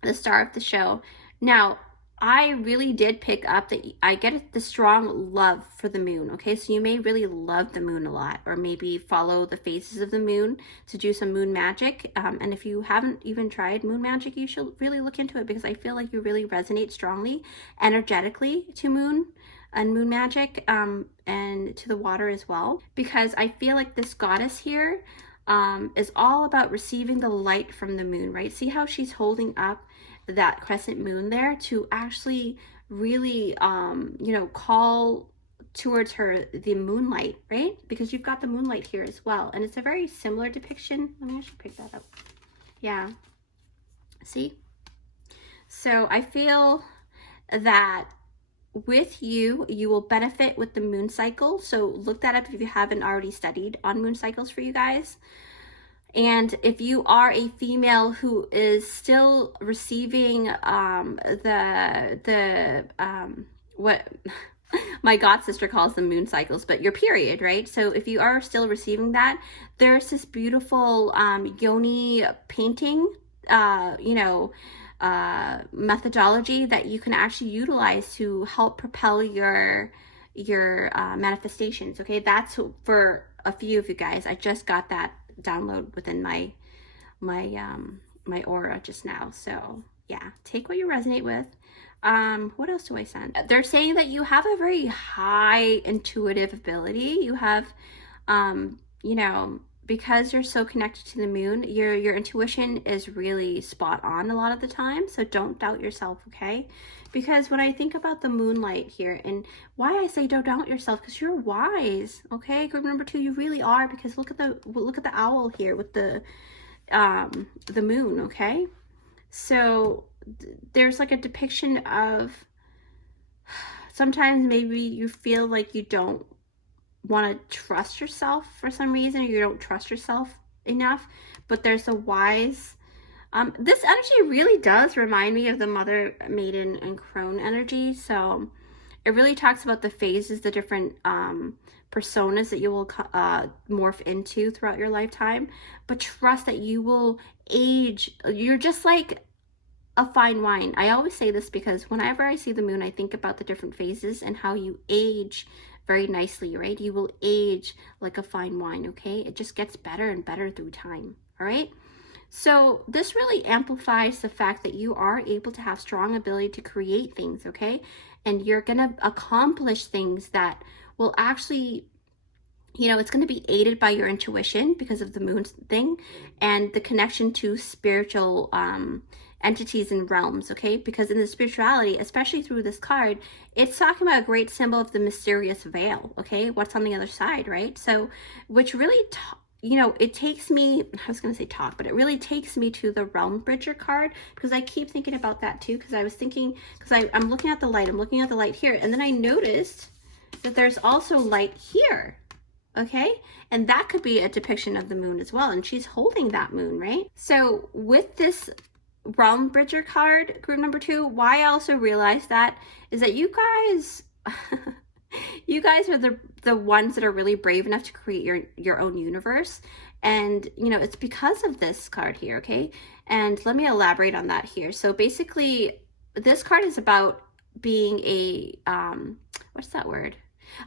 the star of the show. Now, I really did pick up that I get the strong love for the moon, okay? So you may really love the moon a lot, or maybe follow the phases of the moon to do some moon magic. And if you haven't even tried moon magic, you should really look into it, because I feel like you really resonate strongly energetically to moon and moon magic, and to the water as well, because I feel like this goddess here is all about receiving the light from the moon, right? See how she's holding up that crescent moon there to actually really, you know, call towards her the moonlight, right? Because you've got the moonlight here as well. And it's a very similar depiction. Let me actually pick that up. Yeah. See? So I feel that with you will benefit with the moon cycle. So look that up if you haven't already studied on moon cycles for you guys. And if you are a female who is still receiving what my god sister calls them moon cycles, but your period, right? So if you are still receiving that, there's this beautiful yoni painting, you know, methodology that you can actually utilize to help propel your manifestations. Okay, that's for a few of you guys. I just got that download within my aura just now. So yeah, take what you resonate with. What else do I send? They're saying that you have a very high intuitive ability. You have, you know, because you're so connected to the moon, your intuition is really spot on a lot of the time. So don't doubt yourself, okay? Because when I think about the moonlight here, and why I say don't doubt yourself, because you're wise, okay? Group number 2, you really are, because look at the owl here with the moon, okay? So there's like a depiction of sometimes maybe you feel like you don't want to trust yourself for some reason, or you don't trust yourself enough, but there's a wise this energy really does remind me of the Mother, Maiden, and Crone energy. So it really talks about the phases, the different personas that you will morph into throughout your lifetime, but trust that you will age. You're just like a fine wine. I always say this because whenever I see the moon, I think about the different phases and how you age very nicely, right? You will age like a fine wine, okay? It just gets better and better through time, all right? So this really amplifies the fact that you are able to have strong ability to create things, okay? And you're going to accomplish things that will actually, you know, it's going to be aided by your intuition because of the moon thing and the connection to spiritual entities and realms, okay? Because in the spirituality, especially through this card, it's talking about a great symbol of the mysterious veil, okay? What's on the other side, right? So, which really, you know, it takes me, I was going to say talk, but it really takes me to the Realm Bridger card, because I keep thinking about that too, because I was thinking, because I'm looking at the light, I'm looking at the light here, and then I noticed that there's also light here, okay? And that could be a depiction of the moon as well, and she's holding that moon, right? So with this Realm Bridger card, group number 2, why I also realized that is that you guys you guys are the ones that are really brave enough to create your own universe. And you know, it's because of this card here, okay? And let me elaborate on that here. So basically this card is about being a what's that word,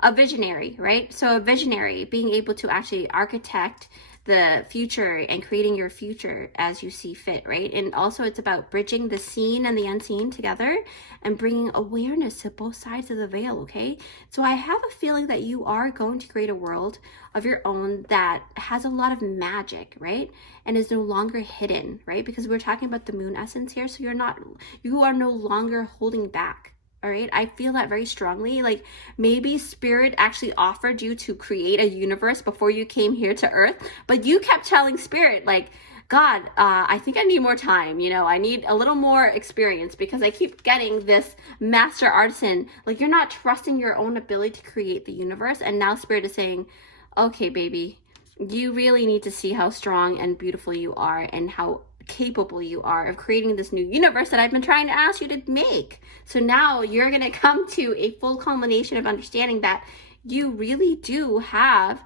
a visionary, right? So a visionary, being able to actually architect the future and creating your future as you see fit, right? And also it's about bridging the seen and the unseen together and bringing awareness to both sides of the veil, okay? So I have a feeling that you are going to create a world of your own that has a lot of magic, right? And is no longer hidden, right? Because we're talking about the moon essence here, so you are no longer holding back. All right, I feel that very strongly. Like maybe spirit actually offered you to create a universe before you came here to earth, but you kept telling spirit like, God, I think I need more time. You know, I need a little more experience because I keep getting this master artisan. Like you're not trusting your own ability to create the universe. And now spirit is saying, okay, baby, you really need to see how strong and beautiful you are and how capable you are of creating this new universe that I've been trying to ask you to make. So now you're going to come to a full culmination of understanding that you really do have,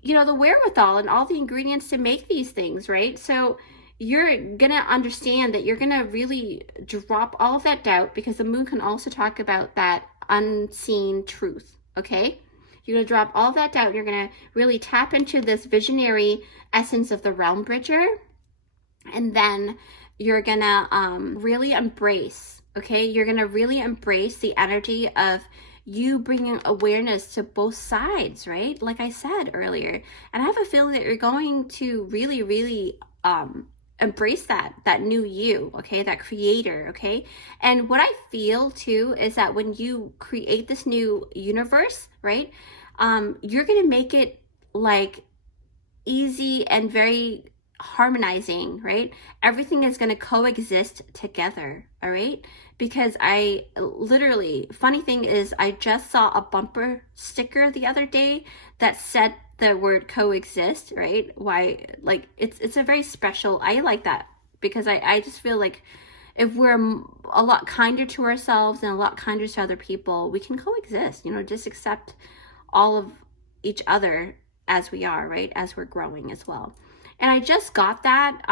you know, the wherewithal and all the ingredients to make these things, right? So you're going to understand that you're going to really drop all of that doubt, because the moon can also talk about that unseen truth, okay? You're going to drop all of that doubt. You're going to really tap into this visionary essence of the Realm Bridger. And then you're gonna really embrace, okay? You're gonna really embrace the energy of you bringing awareness to both sides, right? Like I said earlier. And I have a feeling that you're going to really, really embrace that new you, okay? That creator, okay? And what I feel too is that when you create this new universe, right? You're gonna make it like easy and very harmonizing, right? Everything is going to coexist together, all right? Because I literally, funny thing is, I just saw a bumper sticker the other day that said the word coexist, right? Why, like, it's a very special, I like that, because I just feel like if we're a lot kinder to ourselves and a lot kinder to other people, we can coexist, you know, just accept all of each other as we are, right? As we're growing as well. And I just got that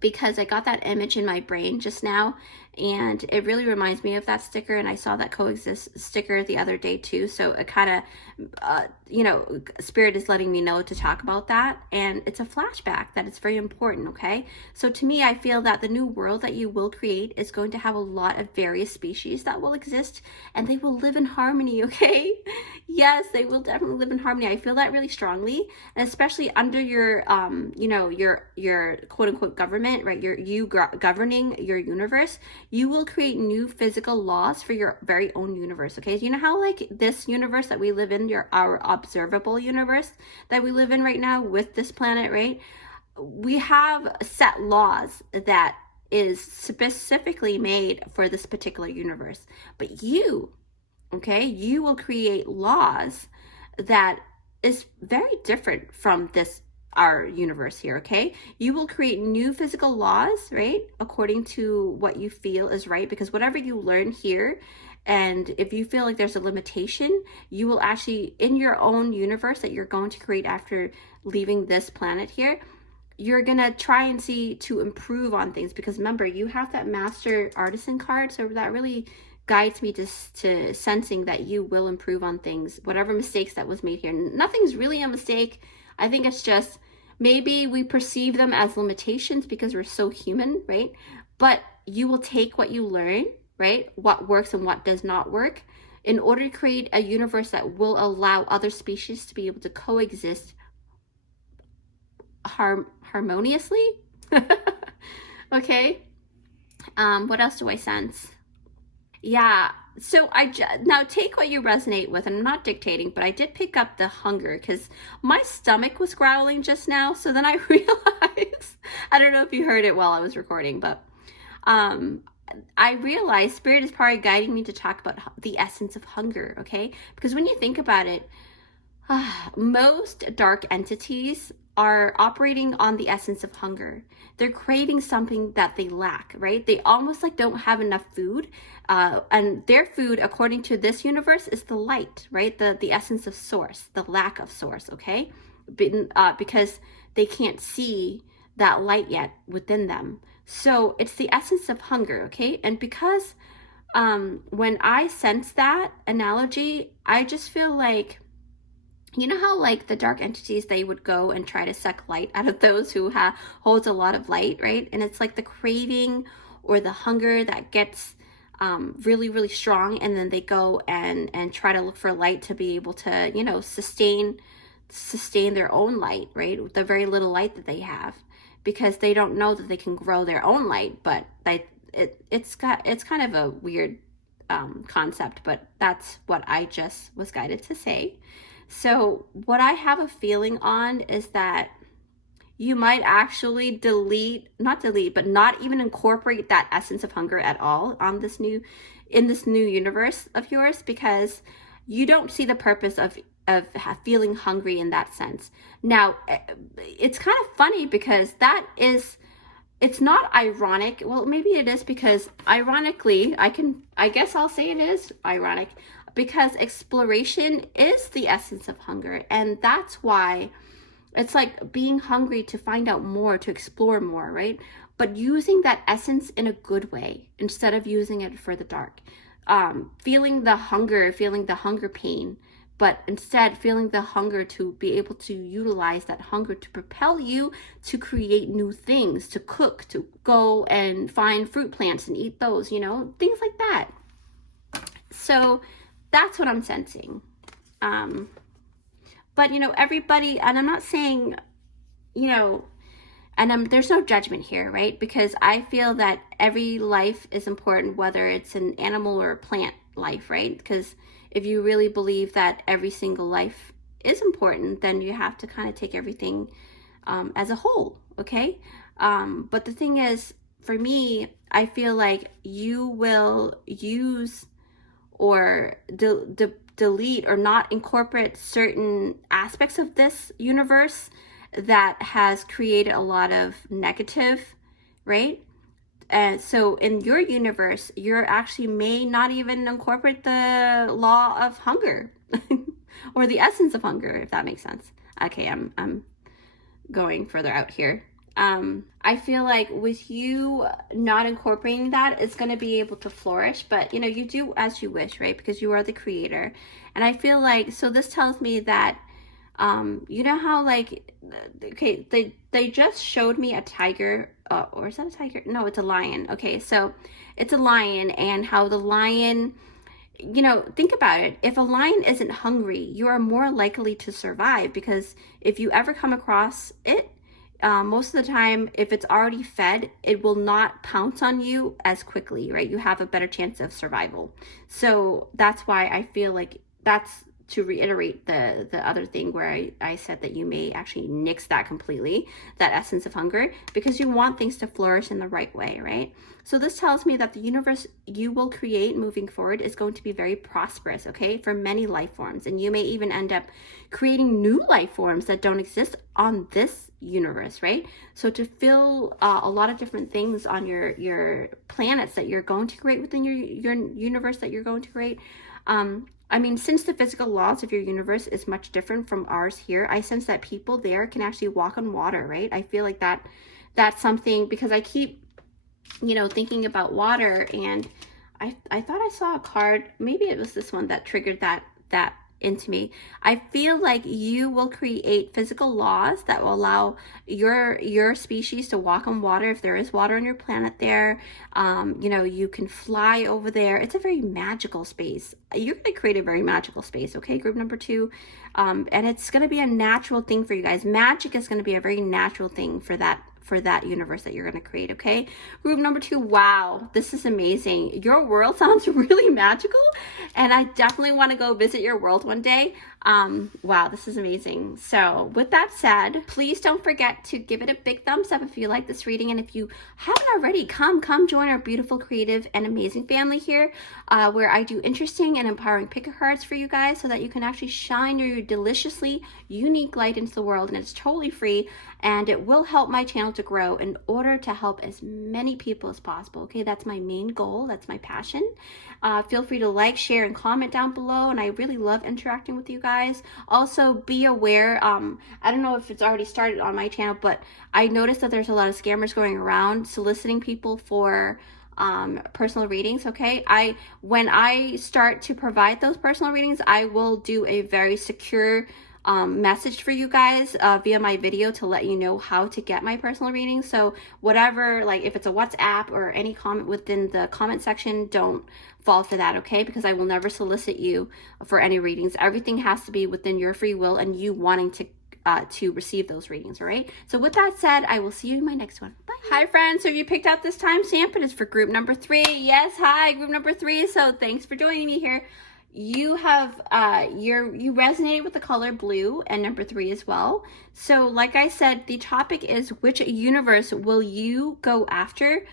because I got that image in my brain just now, and it really reminds me of that sticker. And I saw that coexist sticker the other day too, so it kind of you know, spirit is letting me know to talk about that, and it's a flashback that it's very important. Okay, so to me, I feel that the new world that you will create is going to have a lot of various species that will exist, and they will live in harmony. Okay, yes, they will definitely live in harmony. I feel that really strongly, and especially under your you know, your quote unquote government, right? You governing your universe, you will create new physical laws for your very own universe. Okay, you know how like this universe that we live in, our observable universe that we live in right now with this planet, right? We have set laws that is specifically made for this particular universe. But you, okay, you will create laws that is very different from this, our universe here. Okay, you will create new physical laws, right, according to what you feel is right, because whatever you learn here, and if you feel like there's a limitation, you will actually, in your own universe that you're going to create after leaving this planet here, you're gonna try and see to improve on things. Because remember, you have that master artisan card, so that really guides me to sensing that you will improve on things, whatever mistakes that was made here. Nothing's really a mistake. I think it's just maybe we perceive them as limitations because we're so human, right? But you will take what you learn, right? What works and what does not work, in order to create a universe that will allow other species to be able to coexist harmoniously. Okay. What else do I sense? Yeah, so now take what you resonate with, and I'm not dictating, but I did pick up the hunger because my stomach was growling just now. So then I realized, I don't know if you heard it while I was recording, but I realized Spirit is probably guiding me to talk about the essence of hunger. Okay, because when you think about it, most dark entities are operating on the essence of hunger. They're craving something that they lack, right? They almost like don't have enough food, and their food, according to this universe, is the light, right? The essence of source, the lack of source. Okay, because they can't see that light yet within them. So it's the essence of hunger. Okay, and because when I sense that analogy, I just feel like, you know how like the dark entities, they would go and try to suck light out of those who holds a lot of light, right? And it's like the craving or the hunger that gets really, really strong, and then they go and try to look for light to be able to, you know, sustain their own light, right? The very little light that they have, because they don't know that they can grow their own light. But it's kind of a weird concept, but that's what I just was guided to say. So what I have a feeling on is that you might actually not even incorporate that essence of hunger at all on in this new universe of yours, because you don't see the purpose of feeling hungry in that sense. Now, it's kind of funny because it's not ironic. Well, maybe it is, because ironically, I guess I'll say it is ironic, because exploration is the essence of hunger. And that's why it's like being hungry to find out more, to explore more, right? But using that essence in a good way instead of using it for the dark. Feeling the hunger pain, but instead feeling the hunger to be able to utilize that hunger to propel you to create new things, to cook, to go and find fruit plants and eat those, you know, things like that. So that's what I'm sensing. But, you know, everybody, and I'm not saying, you know, and there's no judgment here, right? Because I feel that every life is important, whether it's an animal or a plant life, right? Because if you really believe that every single life is important, then you have to kind of take everything as a whole, okay? But the thing is, for me, I feel like you will use or delete or not incorporate certain aspects of this universe that has created a lot of negative, right? And so in your universe, you're actually may not even incorporate the law of hunger or the essence of hunger, if that makes sense. Okay, I'm going further out here. I feel like with you not incorporating that, it's going to be able to flourish. But, you know, you do as you wish, right? Because you are the creator. And I feel like, so this tells me that, you know how, like, okay, they just showed me a tiger, or is that a tiger? No, it's a lion. Okay, so it's a lion, and how the lion, you know, think about it. If a lion isn't hungry, you are more likely to survive, because if you ever come across it, most of the time, if it's already fed, it will not pounce on you as quickly, right? You have a better chance of survival. So that's why I feel like that's to reiterate the other thing where I said that you may actually nix that completely, that essence of hunger, because you want things to flourish in the right way, right? So this tells me that the universe you will create moving forward is going to be very prosperous, okay, for many life forms. And you may even end up creating new life forms that don't exist on this universe, right? So to fill a lot of different things on your planets that you're going to create within your universe that you're going to create, I mean, since the physical laws of your universe is much different from ours here, I sense that people there can actually walk on water, right? I feel like that's something, because I keep, you know, thinking about water, and I thought I saw a card, maybe it was this one that triggered that into me. I feel like you will create physical laws that will allow your species to walk on water if there is water on your planet there. You know, you can fly over there. It's a very magical space. You're going to create a very magical space, okay, group number 2. And it's going to be a natural thing for you guys. Magic is going to be a very natural thing for that universe that you're going to create, okay? Group number 2, wow, this is amazing. Your world sounds really magical, and I definitely want to go visit your world one day. Wow, this is amazing. So with that said, please don't forget to give it a big thumbs up if you like this reading, and if you haven't already, come join our beautiful, creative, and amazing family here, where I do interesting and empowering pick cards for you guys so that you can actually shine your deliciously unique light into the world, and it's totally free, and it will help my channel to grow in order to help as many people as possible, okay? That's my main goal. That's my passion. Feel free to like, share, and comment down below, and I really love interacting with you guys. Also, be aware, I don't know if it's already started on my channel, but I noticed that there's a lot of scammers going around soliciting people for personal readings, okay? When I start to provide those personal readings, I will do a very secure message for you guys via my video to let you know how to get my personal readings. So whatever, like if it's a WhatsApp or any comment within the comment section, don't fall for that, okay? Because I will never solicit you for any readings. Everything has to be within your free will and you wanting to receive those readings, all right? So with that said, I will see you in my next one. Bye. Hi friends, so if you picked out this timestamp, it is for group number 3. Yes, hi, group number 3. So thanks for joining me here. You have you resonated with the color blue and number 3 as well. So like I said, the topic is which universe will you go after?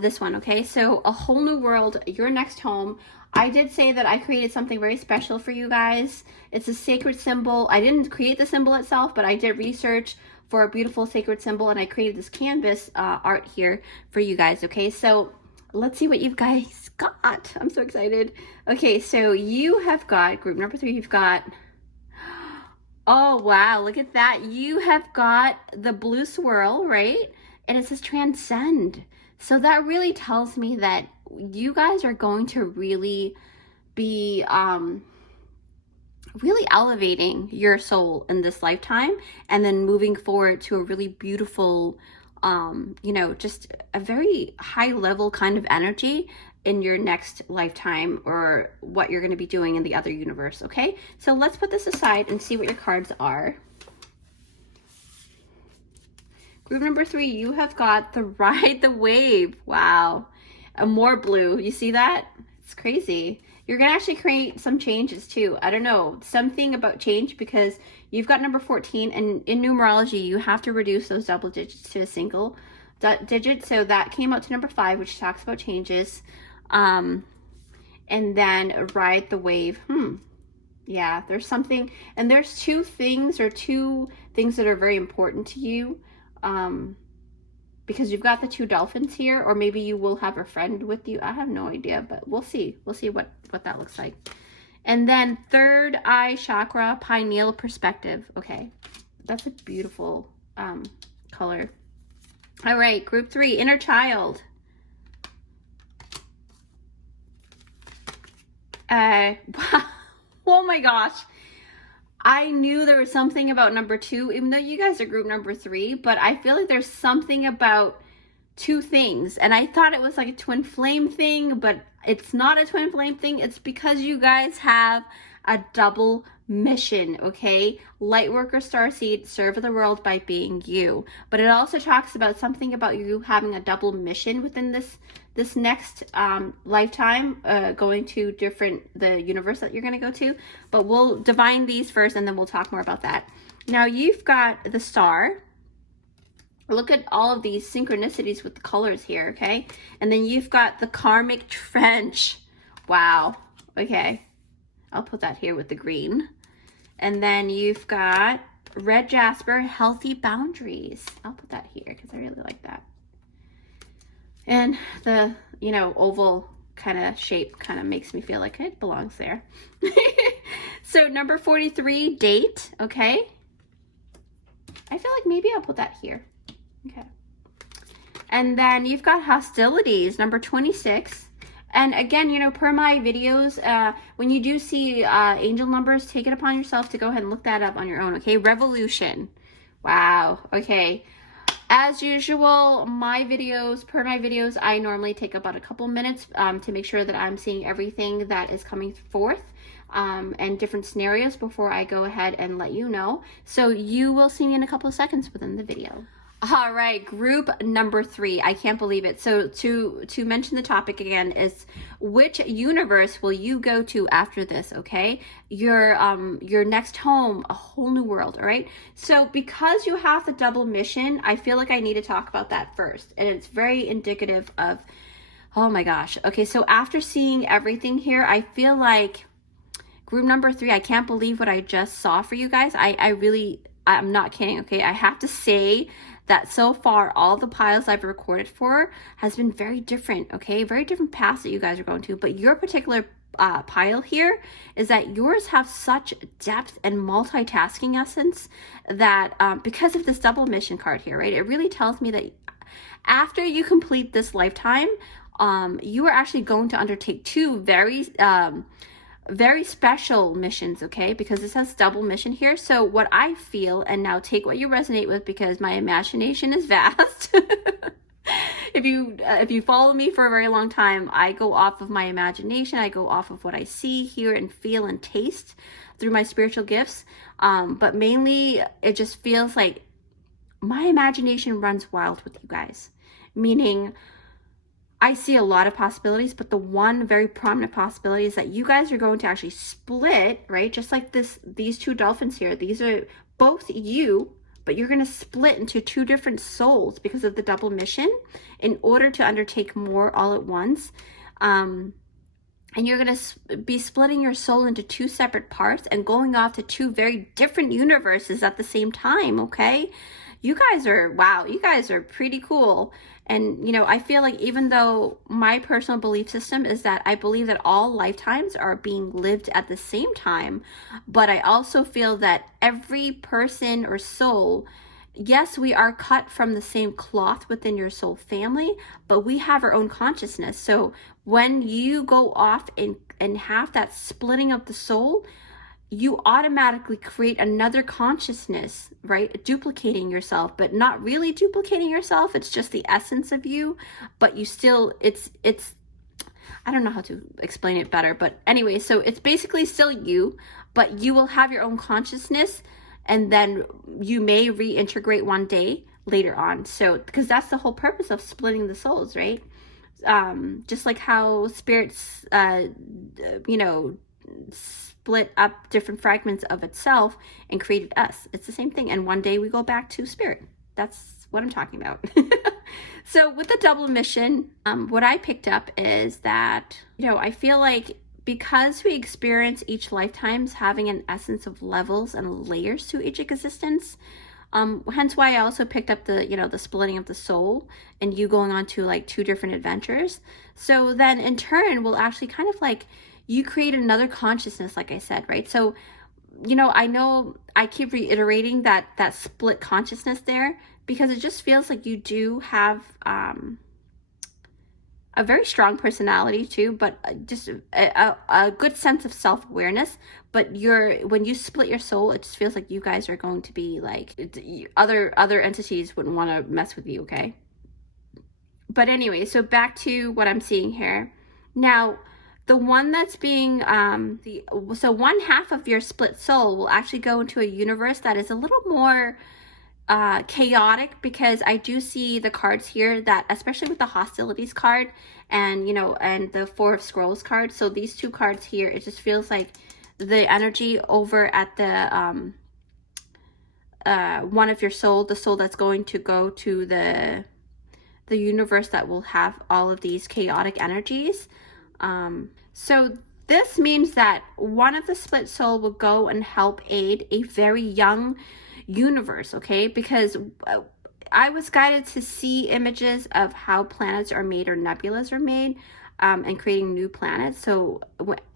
This one, okay? So a whole new world, your next home. I did say that I created something very special for you guys. It's a sacred symbol. I didn't create the symbol itself, but I did research for a beautiful sacred symbol, and I created this canvas art here for you guys, okay? So let's see what you guys got. I'm so excited. Okay, so you have got, group number 3, you've got, oh wow, look at that. You have got the blue swirl, right? And it says transcend. So that really tells me that you guys are going to really be really elevating your soul in this lifetime, and then moving forward to a really beautiful, you know, just a very high level kind of energy in your next lifetime, or what you're going to be doing in the other universe, okay? So let's put this aside and see what your cards are. Group number 3, you have got the Ride the Wave. Wow. More blue. You see that? It's crazy. You're going to actually create some changes too. I don't know, something about change, because you've got number 14, and in numerology, you have to reduce those double digits to a single digit. So that came out to number 5, which talks about changes. And then Ride the Wave. Yeah, there's something, and there's two things that are very important to you. Because you've got the 2 dolphins here, or maybe you will have a friend with you. I have no idea, but we'll see. We'll see what that looks like. And then third eye chakra, pineal perspective. Okay, that's a beautiful color. All right, group 3, inner child. Wow. Oh my gosh. I knew there was something about number 2, even though you guys are group number 3, but I feel like there's something about 2 things. And I thought it was like a twin flame thing, but it's not a twin flame thing. It's because you guys have a double mission, okay? Lightworker Starseed, serve the world by being you. But it also talks about something about you having a double mission within this next lifetime, going to the universe that you're going to go to. But we'll divine these first, and then we'll talk more about that. Now you've got the star. Look at all of these synchronicities with the colors here, okay? And then you've got the karmic trench. Wow. Okay. I'll put that here with the green. And then you've got red jasper, healthy boundaries. I'll put that here because I really like that. And the, oval kind of shape kind of makes me feel like it belongs there. So number 43, date, okay? I feel like maybe I'll put that here. Okay. And then you've got hostilities, number 26. And again, per my videos, when you do see angel numbers, take it upon yourself to go ahead and look that up on your own, okay? Revolution. Wow, okay. As usual, per my videos, I normally take about a couple minutes to make sure that I'm seeing everything that is coming forth and different scenarios before I go ahead and let you know. So you will see me in a couple of seconds within the video. All right, group number 3. I can't believe it. So to mention the topic again is, which universe will you go to after this, okay? Your next home, a whole new world, all right? So because you have the double mission, I feel like I need to talk about that first. And it's very indicative of, oh my gosh. Okay, so after seeing everything here, I feel like group number 3, I can't believe what I just saw for you guys. I'm not kidding, okay? I have to say that so far, all the piles I've recorded for has been very different, okay? Very different paths that you guys are going to. But your particular pile here is that yours have such depth and multitasking essence that because of this double mission card here, right? It really tells me that after you complete this lifetime, you are actually going to undertake 2 very special missions, okay? Because this has double mission here. So what I feel, and now take what you resonate with, because my imagination is vast. If you follow me for a very long time, I go off of my imagination. I go off of what I see, hear, and feel and taste through my spiritual gifts. But mainly, it just feels like my imagination runs wild with you guys. Meaning, I see a lot of possibilities, but the one very prominent possibility is that you guys are going to actually split, right? Just like these 2 dolphins here. These are both you, but you're going to split into 2 different souls because of the double mission in order to undertake more all at once. And you're going to be splitting your soul into 2 separate parts and going off to 2 very different universes at the same time, okay? You guys are, wow, you guys are pretty cool. And, I feel like even though my personal belief system is that I believe that all lifetimes are being lived at the same time, but I also feel that every person or soul, yes, we are cut from the same cloth within your soul family, but we have our own consciousness. So when you go off and have that splitting of the soul, you automatically create another consciousness, right? Duplicating yourself, but not really duplicating yourself. It's just the essence of you, but you still, it's, I don't know how to explain it better, but anyway, so it's basically still you, but you will have your own consciousness, and then you may reintegrate one day later on. So, because that's the whole purpose of splitting the souls, right? Just like how spirits, split up different fragments of itself and created us. It's the same thing. And one day we go back to spirit. That's what I'm talking about. So with the double mission, what I picked up is that, I feel like because we experience each lifetimes having an essence of levels and layers to each existence, hence why I also picked up the splitting of the soul and you going on to like 2 different adventures. So then in turn, we'll actually kind of like, you create another consciousness, like I said, right? So, I know I keep reiterating that split consciousness there. because it just feels like you do have a very strong personality too, but just a good sense of self-awareness. But when you split your soul, it just feels like you guys are going to be like, other entities wouldn't want to mess with you, okay? But anyway, so back to what I'm seeing here. Now, the one that's being, so one half of your split soul will actually go into a universe that is a little more chaotic, because I do see the cards here that, especially with the hostilities card and, you know, and the Four of Scrolls card. So these two cards here, it just feels like the energy over at the, one of your soul, the soul that's going to go to the universe that will have all of these chaotic energies. So this means that one of the split soul will go and help aid a very young universe, okay? Because I was guided to see images of how planets are made or nebulas are made, and creating new planets. So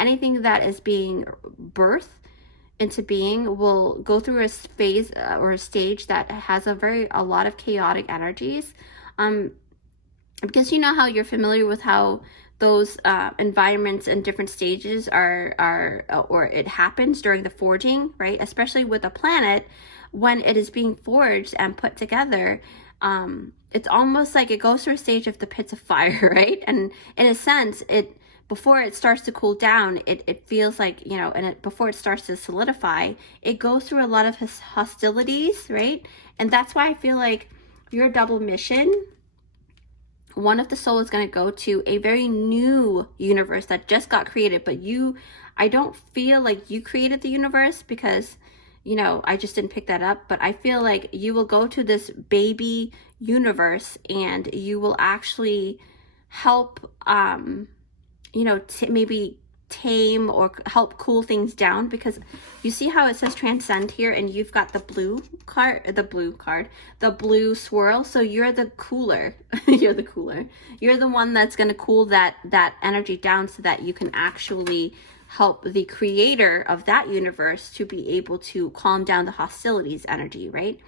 anything that is being birthed into being will go through a phase or a stage that has a lot of chaotic energies. Because you know how you're familiar with how those environments and different stages or it happens during the forging, right? Especially with a planet, when it is being forged and put together, it's almost like it goes through a stage of the pits of fire, right? And in a sense, before it starts to cool down, it feels like, you know, and before it starts to solidify, it goes through a lot of hostilities, right? And that's why I feel like your double mission, one of the soul is going to go to a very new universe that just got created, but I don't feel like you created the universe, because, you know, I just didn't pick that up, but I feel like you will go to this baby universe and you will actually help, you know, maybe tame or help cool things down, because you see how it says transcend here, and you've got the blue swirl. So you're the cooler. You're the one that's going to cool that energy down, so that you can actually help the creator of that universe to be able to calm down the hostilities energy, right?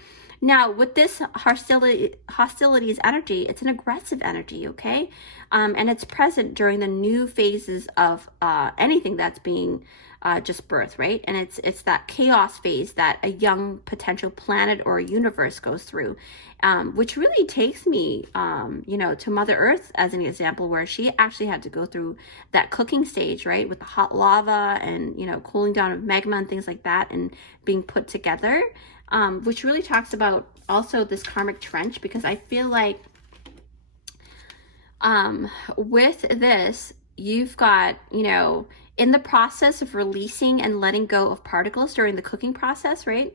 Now, with this hostilities energy, it's an aggressive energy, okay? And it's present during the new phases of anything that's being just birthed, right? And it's that chaos phase that a young potential planet or a universe goes through, which really takes me, you know, to Mother Earth as an example, where she actually had to go through that cooking stage, right? With the hot lava and, you know, cooling down of magma and things like that, and being put together. Which really talks about also this karmic trench, because I feel like with this, you've got, you know, in the process of releasing and letting go of particles during the cooking process, right?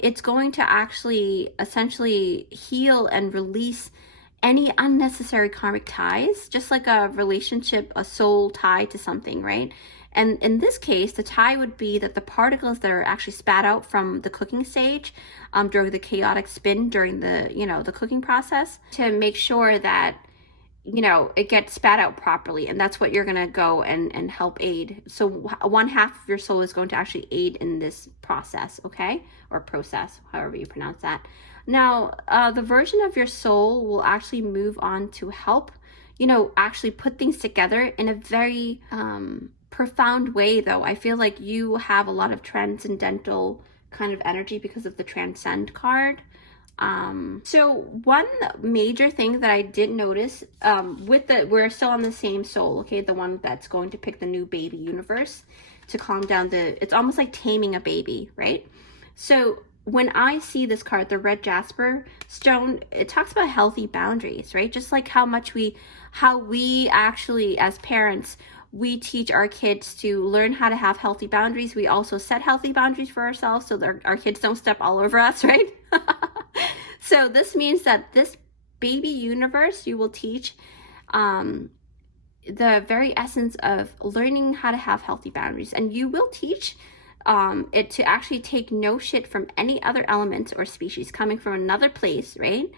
It's going to actually essentially heal and release any unnecessary karmic ties, just like a relationship, a soul tie to something, right? And in this case, the tie would be that the particles that are actually spat out from the cooking stage, during the chaotic spin during the, you know, the cooking process, to make sure that, you know, it gets spat out properly. And that's what you're going to go and help aid. So one half of your soul is going to actually aid in this process, okay? Or process, however you pronounce that. Now, the version of your soul will actually move on to help, you know, actually put things together in a very profound way, though. I feel like you have a lot of transcendental kind of energy because of the transcend card. So one major thing that I did notice, we're still on the same soul, okay? The one that's going to pick the new baby universe to calm down it's almost like taming a baby, right? So when I see this card, the red jasper stone, it talks about healthy boundaries, right? Just like how we actually, as parents, we teach our kids to learn how to have healthy boundaries. We also set healthy boundaries for ourselves so that our kids don't step all over us, right? So this means that this baby universe, you will teach the very essence of learning how to have healthy boundaries. And you will teach it to actually take no shit from any other element or species coming from another place, right?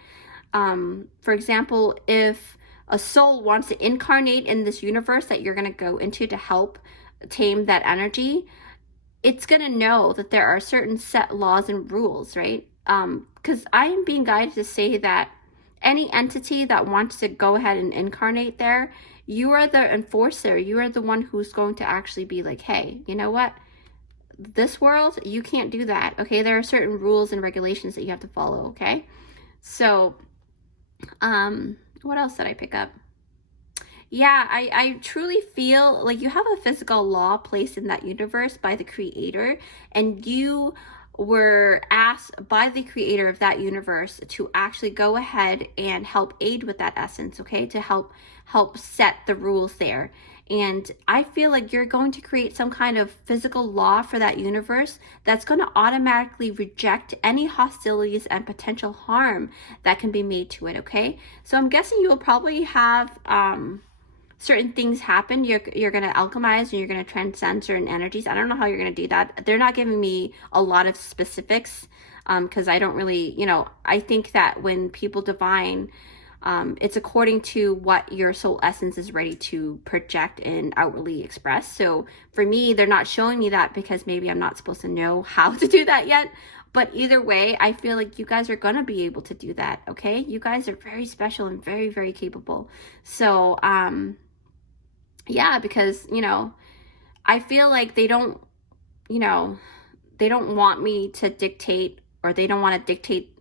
For example, if a soul wants to incarnate in this universe that you're going to go into to help tame that energy, it's going to know that there are certain set laws and rules, right? because I am being guided to say that any entity that wants to go ahead and incarnate there, you are the enforcer. You are the one who's going to actually be like, hey, you know what? This world, you can't do that, okay? There are certain rules and regulations that you have to follow, okay? So, what else did I pick up? Yeah, I truly feel like you have a physical law placed in that universe by the creator, and you were asked by the creator of that universe to actually go ahead and help aid with that essence, okay? To help set the rules there. And I feel like you're going to create some kind of physical law for that universe that's going to automatically reject any hostilities and potential harm that can be made to it, okay? So I'm guessing you will probably have certain things happen. You're going to alchemize and you're going to transcend certain energies. I don't know how you're going to do that. They're not giving me a lot of specifics because I don't really, you know, I think that when people divine, it's according to what your soul essence is ready to project and outwardly express. So for me, they're not showing me that because maybe I'm not supposed to know how to do that yet. But either way, I feel like you guys are going to be able to do that, okay? You guys are very special and very, very capable. So, yeah, because, you know, I feel like they don't, you know, they don't want me to dictate, or they don't want to dictate,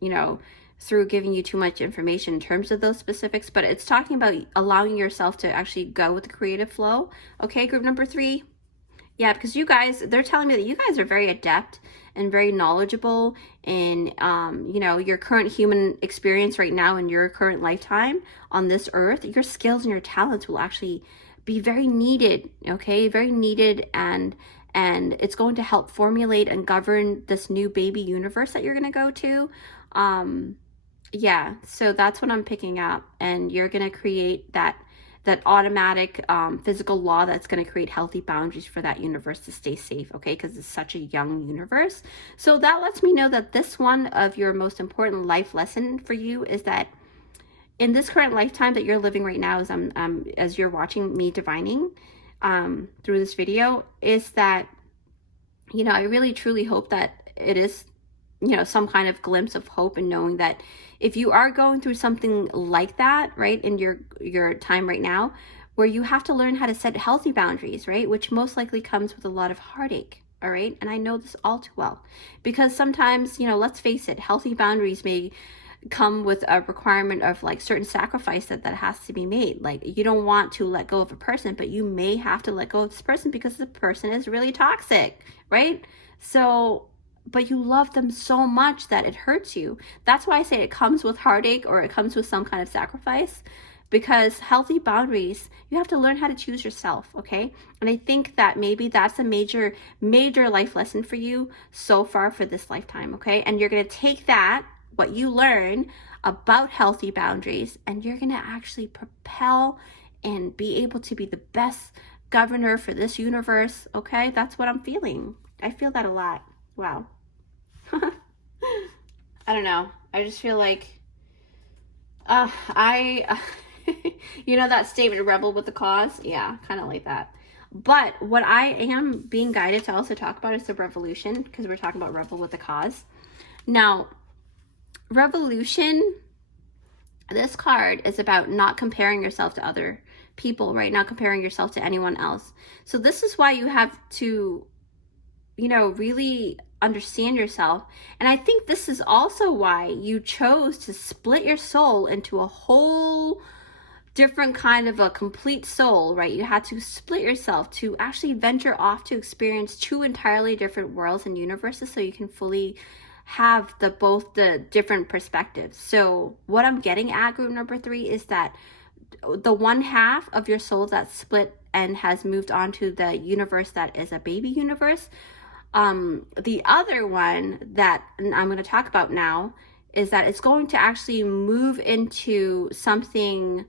you know, through giving you too much information in terms of those specifics, but it's talking about allowing yourself to actually go with the creative flow. Okay, group number 3. Yeah, because you guys, they're telling me that you guys are very adept and very knowledgeable in, you know, your current human experience right now in your current lifetime on this earth. Your skills and your talents will actually be very needed, okay? Very needed, and it's going to help formulate and govern this new baby universe that you're going to go to. Yeah, so that's what I'm picking up, and you're going to create that automatic physical law that's going to create healthy boundaries for that universe to stay safe, okay? Because it's such a young universe. So that lets me know that this one of your most important life lesson for you is that in this current lifetime that you're living right now, as you're watching me divining through this video, is that, you know, I really truly hope that it is, you know, some kind of glimpse of hope, and knowing that if you are going through something like that, right, in your time right now, where you have to learn how to set healthy boundaries, right, which most likely comes with a lot of heartache, all right? And I know this all too well, because sometimes, you know, let's face it, healthy boundaries may come with a requirement of like certain sacrifice that has to be made. Like, you don't want to let go of a person, but you may have to let go of this person because the person is really toxic, right? So, but you love them so much that it hurts you. That's why I say it comes with heartache, or it comes with some kind of sacrifice, because healthy boundaries, you have to learn how to choose yourself, okay? And I think that maybe that's a major life lesson for you so far for this lifetime, okay? And you're going to take that, what you learn about healthy boundaries, and you're going to actually propel and be able to be the best governor for this universe, okay? That's what I'm feeling. I feel that a lot. Wow. I don't know. I just feel like you know that statement, rebel with the cause? Yeah, kind of like that. But what I am being guided to also talk about is the revolution, because we're talking about rebel with the cause. Now, revolution, this card is about not comparing yourself to other people, right? Not comparing yourself to anyone else. So this is why you have to, you know, really understand yourself. And I think this is also why you chose to split your soul into a whole different kind of a complete soul, right? You had to split yourself to actually venture off to experience 2 entirely different worlds and universes, so you can fully have both the different perspectives. So what I'm getting at, group number 3, is that the one half of your soul that split and has moved on to the universe that is a baby universe, the other one that I'm going to talk about now is that it's going to actually move into something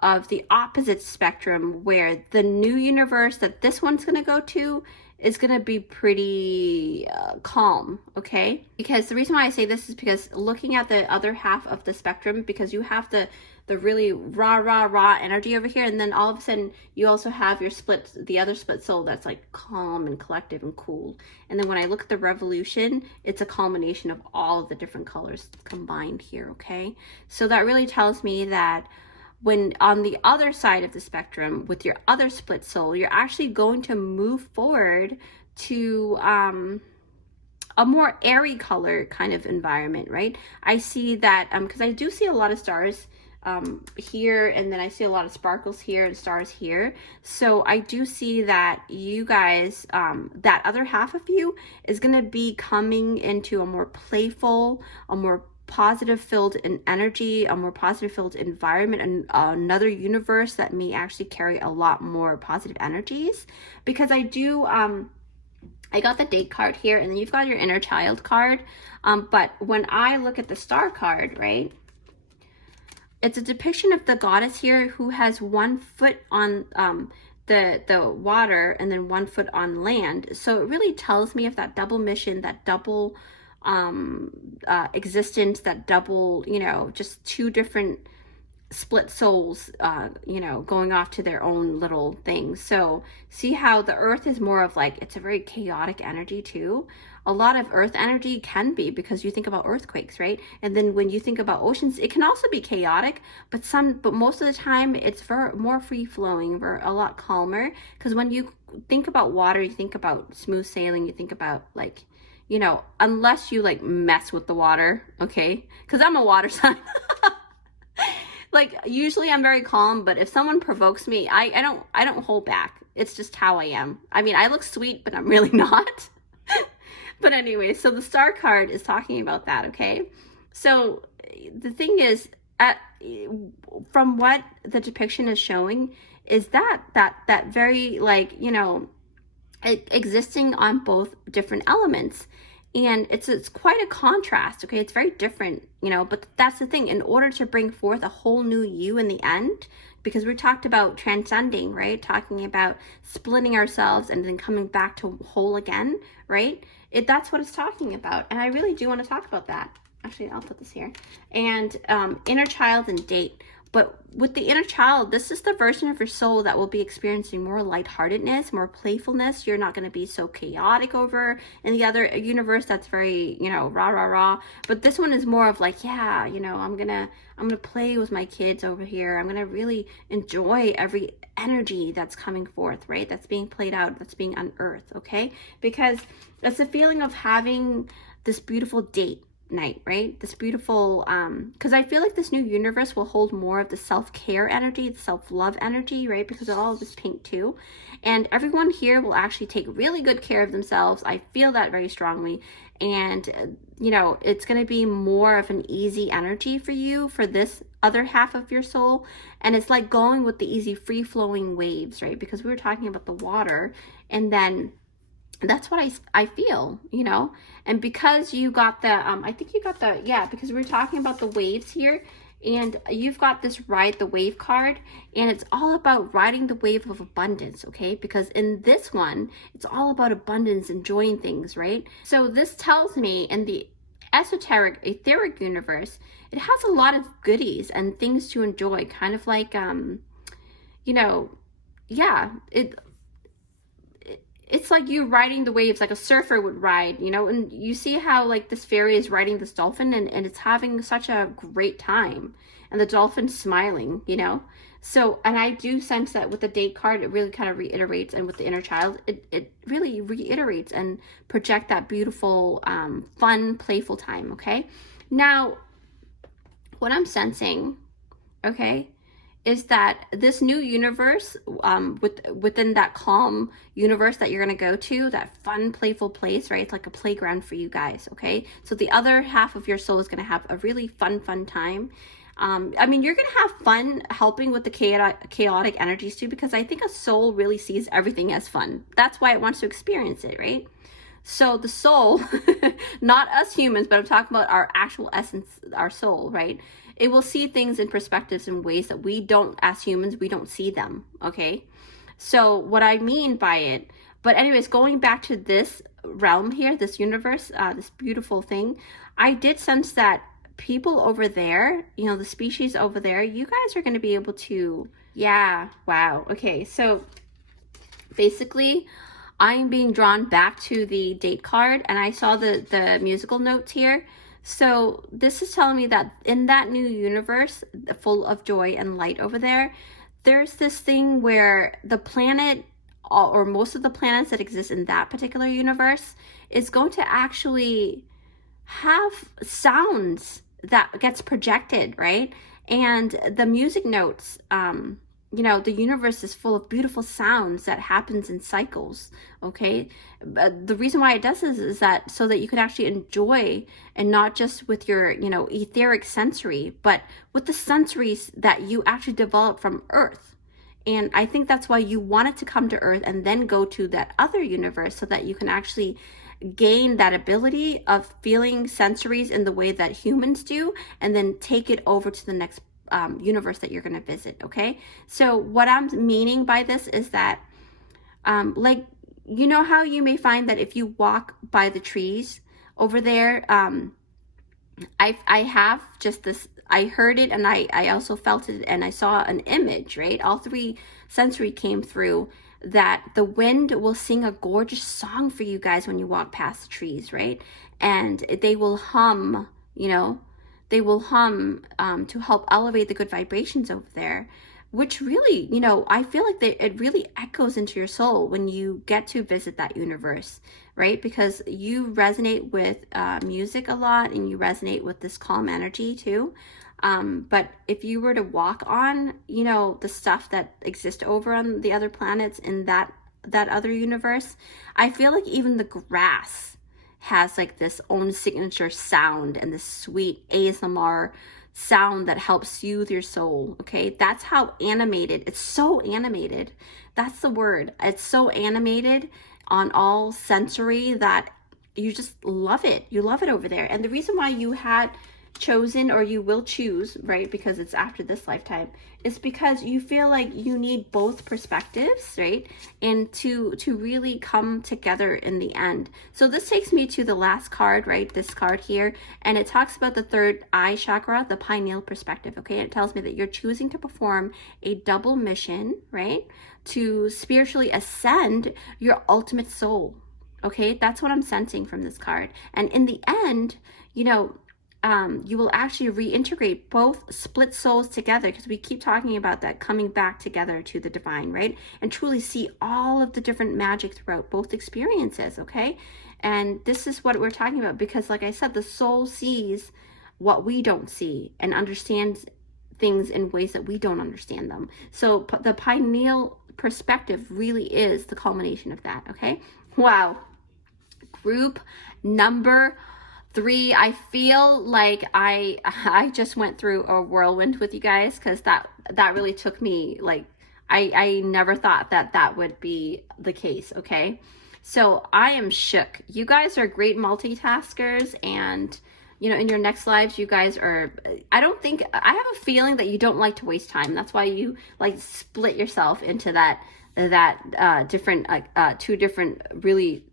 of the opposite spectrum, where the new universe that this one's going to go to is going to be pretty calm, okay? Because the reason why I say this is because looking at the other half of the spectrum, because you have the the really raw energy over here, and then all of a sudden you also have your the other split soul that's like calm and collective and cool. And then when I look at the revolution, it's a culmination of all of the different colors combined here, okay? So that really tells me that when on the other side of the spectrum with your other split soul, you're actually going to move forward to a more airy color kind of environment, right? I see that because I do see a lot of stars here, and then I see a lot of sparkles here and stars here. So I do see that you guys, that other half of you is going to be coming into a more playful, a more positive filled in energy, a more positive filled environment, and another universe that may actually carry a lot more positive energies. Because I do I got the date card here, and then you've got your inner child card, but when I look at the star card, right, it's a depiction of the goddess here who has 1 foot on the water and then 1 foot on land. So it really tells me of that double mission, that double existence, that double, you know, just 2 different split souls, you know, going off to their own little things. So see how the earth is more of like, it's a very chaotic energy too. A lot of earth energy can be, because you think about earthquakes, right? And then when you think about oceans, it can also be chaotic, but most of the time it's more free flowing, a lot calmer. Because when you think about water, you think about smooth sailing, you think about like, you know, unless you like mess with the water, okay? Because I'm a water sign. Like usually I'm very calm, but if someone provokes me, I don't hold back. It's just how I am. I mean, I look sweet, but I'm really not. But anyway, so the star card is talking about that, okay? So the thing is, from what the depiction is showing, is that very, like, you know, existing on both different elements. And it's quite a contrast, okay? It's very different, you know, but that's the thing. In order to bring forth a whole new you in the end, because we talked about transcending, right? Talking about splitting ourselves and then coming back to whole again, right? That's what it's talking about. And I really do want to talk about that. Actually, I'll put this here. And inner child and date. But with the inner child, this is the version of your soul that will be experiencing more lightheartedness, more playfulness. You're not going to be so chaotic over in the other universe that's very, you know, rah. But this one is more of like, yeah, you know, I'm gonna play with my kids over here. I'm gonna really enjoy every energy that's coming forth, right? That's being played out, that's being unearthed, okay? Because it's the feeling of having this beautiful date night, right? This beautiful, because I feel like this new universe will hold more of the self-care energy, the self-love energy, right? Because of all of this pink too. And everyone here will actually take really good care of themselves. I feel that very strongly. And, you know, it's going to be more of an easy energy for you, for this other half of your soul. And it's like going with the easy free-flowing waves, right? Because we were talking about the water, and then that's what I feel, you know. And because you got the I think you got the, yeah, because we're talking about the waves here, and you've got this ride the wave card, and it's all about riding the wave of abundance, okay? Because in this one, it's all about abundance, enjoying things, right? So this tells me in the esoteric etheric universe, it has a lot of goodies and things to enjoy, kind of like you know, yeah, it's like you riding the waves like a surfer would ride, you know. And you see how like this fairy is riding this dolphin, and it's having such a great time, and the dolphin's smiling, you know. So, and I do sense that with the date card, it really kind of reiterates, and with the inner child, it really reiterates and project that beautiful, fun, playful time, okay? Now, what I'm sensing, okay, is that this new universe, within that calm universe that you're going to go to, that fun, playful place, right? It's like a playground for you guys, okay? So the other half of your soul is going to have a really fun time. I mean, you're going to have fun helping with the chaotic energies too, because I think a soul really sees everything as fun. That's why it wants to experience it, right? So the soul, not us humans, but I'm talking about our actual essence, our soul, right? It will see things in perspectives in ways that we don't, as humans, we don't see them, okay? So what I mean by it, but anyways, going back to this realm here, this universe, this beautiful thing, I did sense that people over there, you know, the species over there, you guys are going to be able to, yeah, wow. Okay, so basically, I'm being drawn back to the date card, and I saw the musical notes here. So this is telling me that in that new universe, full of joy and light over there, there's this thing where the planet, or most of the planets that exist in that particular universe, is going to actually have sounds that gets projected, right? And the music notes, you know, the universe is full of beautiful sounds that happens in cycles, okay? But the reason why it does this is that so that you can actually enjoy, and not just with your, you know, etheric sensory, but with the sensories that you actually develop from Earth. And I think that's why you wanted to come to Earth and then go to that other universe, so that you can actually gain that ability of feeling sensories in the way that humans do, and then take it over to the next universe that you're going to visit. Okay, so what I'm meaning by this is that like, you know how you may find that if you walk by the trees over there, I have just this, I heard it, and I also felt it, and I saw an image, right? All three sensory came through, that the wind will sing a gorgeous song for you guys when you walk past the trees, right? And they will hum, you know, they will hum to help elevate the good vibrations over there, which really, you know, I feel like it really echoes into your soul when you get to visit that universe, right? Because you resonate with music a lot, and you resonate with this calm energy too. But if you were to walk on, you know, the stuff that exists over on the other planets in that other universe, I feel like even the grass has like this own signature sound, and this sweet ASMR sound that helps soothe your soul. Okay, that's how animated, it's so animated, that's the word, it's so animated on all sensory that you just love it. You love it over there. And the reason why you had chosen, or you will choose, right, because it's after this lifetime, is because you feel like you need both perspectives, right, and to really come together in the end. So this takes me to the last card, right, this card here, and it talks about the third eye chakra, the pineal perspective. Okay, it tells me that you're choosing to perform a double mission, right, to spiritually ascend your ultimate soul. Okay, that's what I'm sensing from this card. And in the end, you know, you will actually reintegrate both split souls together, because we keep talking about that coming back together to the divine, right? And truly see all of the different magic throughout both experiences, okay? And this is what we're talking about, because like I said, the soul sees what we don't see and understands things in ways that we don't understand them. So the pineal perspective really is the culmination of that, okay? Wow. Group number 3, I feel like I just went through a whirlwind with you guys, because that really took me, like, I never thought that would be the case. Okay, so I am shook. You guys are great multitaskers, and you know, in your next lives, you guys are, I have a feeling that you don't like to waste time. That's why you like split yourself into that different two different really,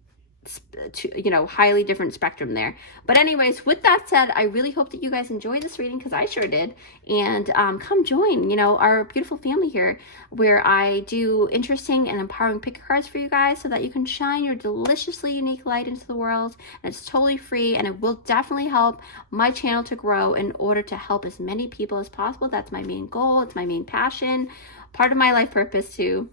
you know, highly different spectrum there. But anyways, with that said, I really hope that you guys enjoyed this reading, because I sure did. And come join, you know, our beautiful family here, where I do interesting and empowering pick cards for you guys, so that you can shine your deliciously unique light into the world. And it's totally free, and it will definitely help my channel to grow in order to help as many people as possible. That's my main goal. It's my main passion, part of my life purpose too.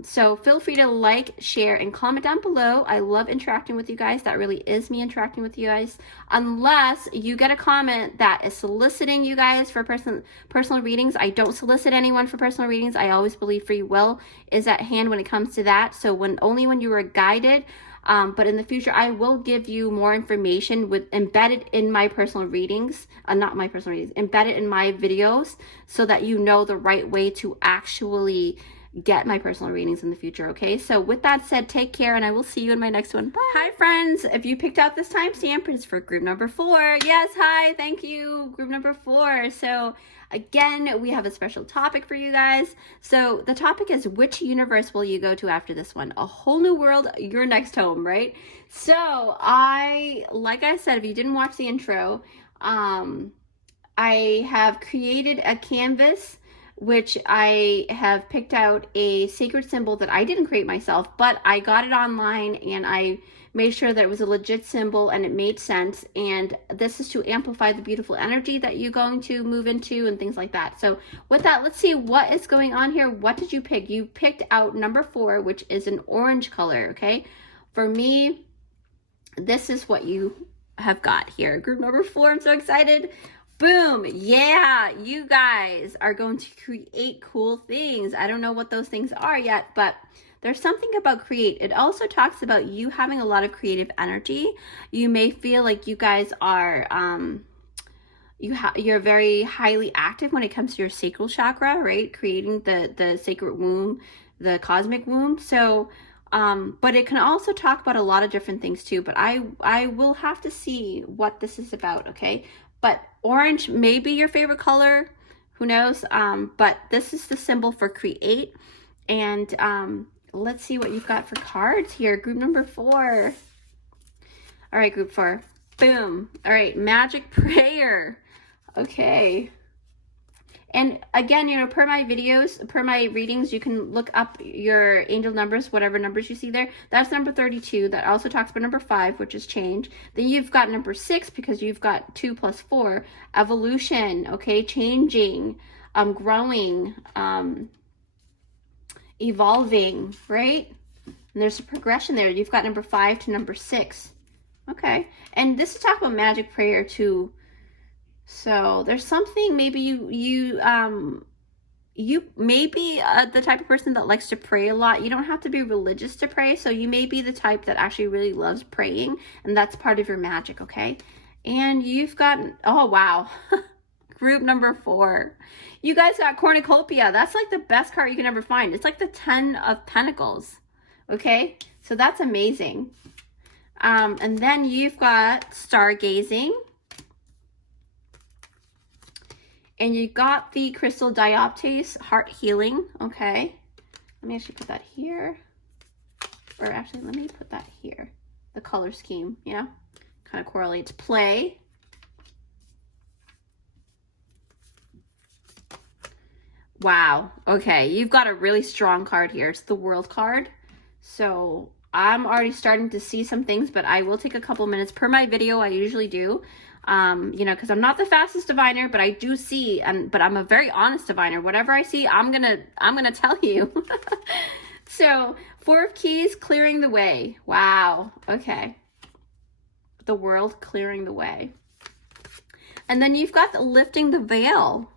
So feel free to like, share, and comment down below. I love interacting with you guys. That really is me interacting with you guys, unless you get a comment that is soliciting you guys for personal readings. I don't solicit anyone for personal readings. I always believe free will is at hand when it comes to that. So only when you are guided. But in the future, I will give you more information embedded in my personal readings, not my personal readings, embedded in my videos, so that you know the right way to actually get my personal readings in the future. Okay, so with that said, take care, and I will see you in my next one. Bye. Hi friends, if you picked out this timestamp, it's for group number 4. Yes, hi, thank you, group number 4. So again, we have a special topic for you guys. So the topic is, which universe will you go to after this one? A whole new world, your next home, right? So like I said, if you didn't watch the intro, I have created a canvas, which I have picked out a sacred symbol that I didn't create myself, but I got it online and I made sure that it was a legit symbol and it made sense. And this is to amplify the beautiful energy that you're going to move into and things like that. So with that, let's see what is going on here. What did you pick? You picked out number 4, which is an orange color, okay? For me, this is what you have got here. Group number 4, I'm so excited. Boom. Yeah, you guys are going to create cool things. I don't know what those things are yet, but there's something about create. It also talks about you having a lot of creative energy. You may feel like you guys are, you're very highly active when it comes to your sacral chakra, right? Creating the sacred womb, the cosmic womb. So, but it can also talk about a lot of different things too, but I will have to see what this is about, okay? But orange may be your favorite color, who knows? But this is the symbol for create. And let's see what you've got for cards here. Group number 4. All right, group 4. Boom. All right, magic prayer. Okay. And again, you know, per my videos, per my readings, you can look up your angel numbers, whatever numbers you see there. That's number 32. That also talks about number 5, which is change. Then you've got number 6 because you've got 2 plus 4. Evolution, okay, changing, growing, evolving, right? And there's a progression there. You've got number 5 to number 6. Okay. And this is talk about magic prayer too. So there's something, maybe you may be the type of person that likes to pray a lot. You don't have to be religious to pray. So you may be the type that actually really loves praying, and that's part of your magic, okay? And you've got, oh, wow. Group number 4. You guys got cornucopia. That's like the best card you can ever find. It's like the 10 of Pentacles, okay? So that's amazing. And then you've got stargazing. And you got the crystal dioptase, heart healing, okay? Let me actually put that here. Or actually, let me put that here. The color scheme, yeah? Kind of correlates. Play. Wow, okay. You've got a really strong card here. It's the World card. So I'm already starting to see some things, but I will take a couple minutes per my video. I usually do. You know, because I'm not the fastest diviner, but I do see, but I'm a very honest diviner. Whatever I see, I'm gonna tell you. So 4 of Keys, clearing the way. Wow. Okay. The World, clearing the way. And then you've got the lifting the veil.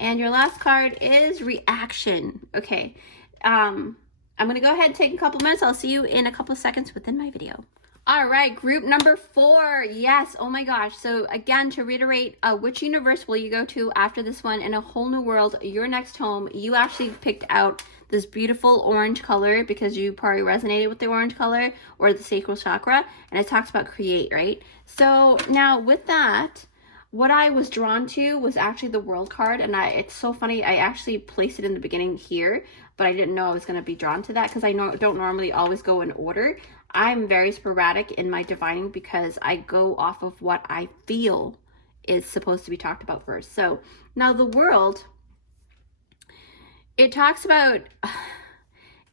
And your last card is reaction. Okay. I'm gonna go ahead and take a couple minutes. I'll see you in a couple seconds within my video. All right, group number 4. Yes, oh my gosh. So again, to reiterate, which universe will you go to after this one? In a whole new world, your next home. You actually picked out this beautiful orange color because you probably resonated with the orange color or the sacral chakra. And it talks about create, right? So now with that, what I was drawn to was actually the World card. And it's so funny. I actually placed it in the beginning here, but I didn't know I was going to be drawn to that because I don't normally always go in order. I'm very sporadic in my divining because I go off of what I feel is supposed to be talked about first. So now the World, it talks about,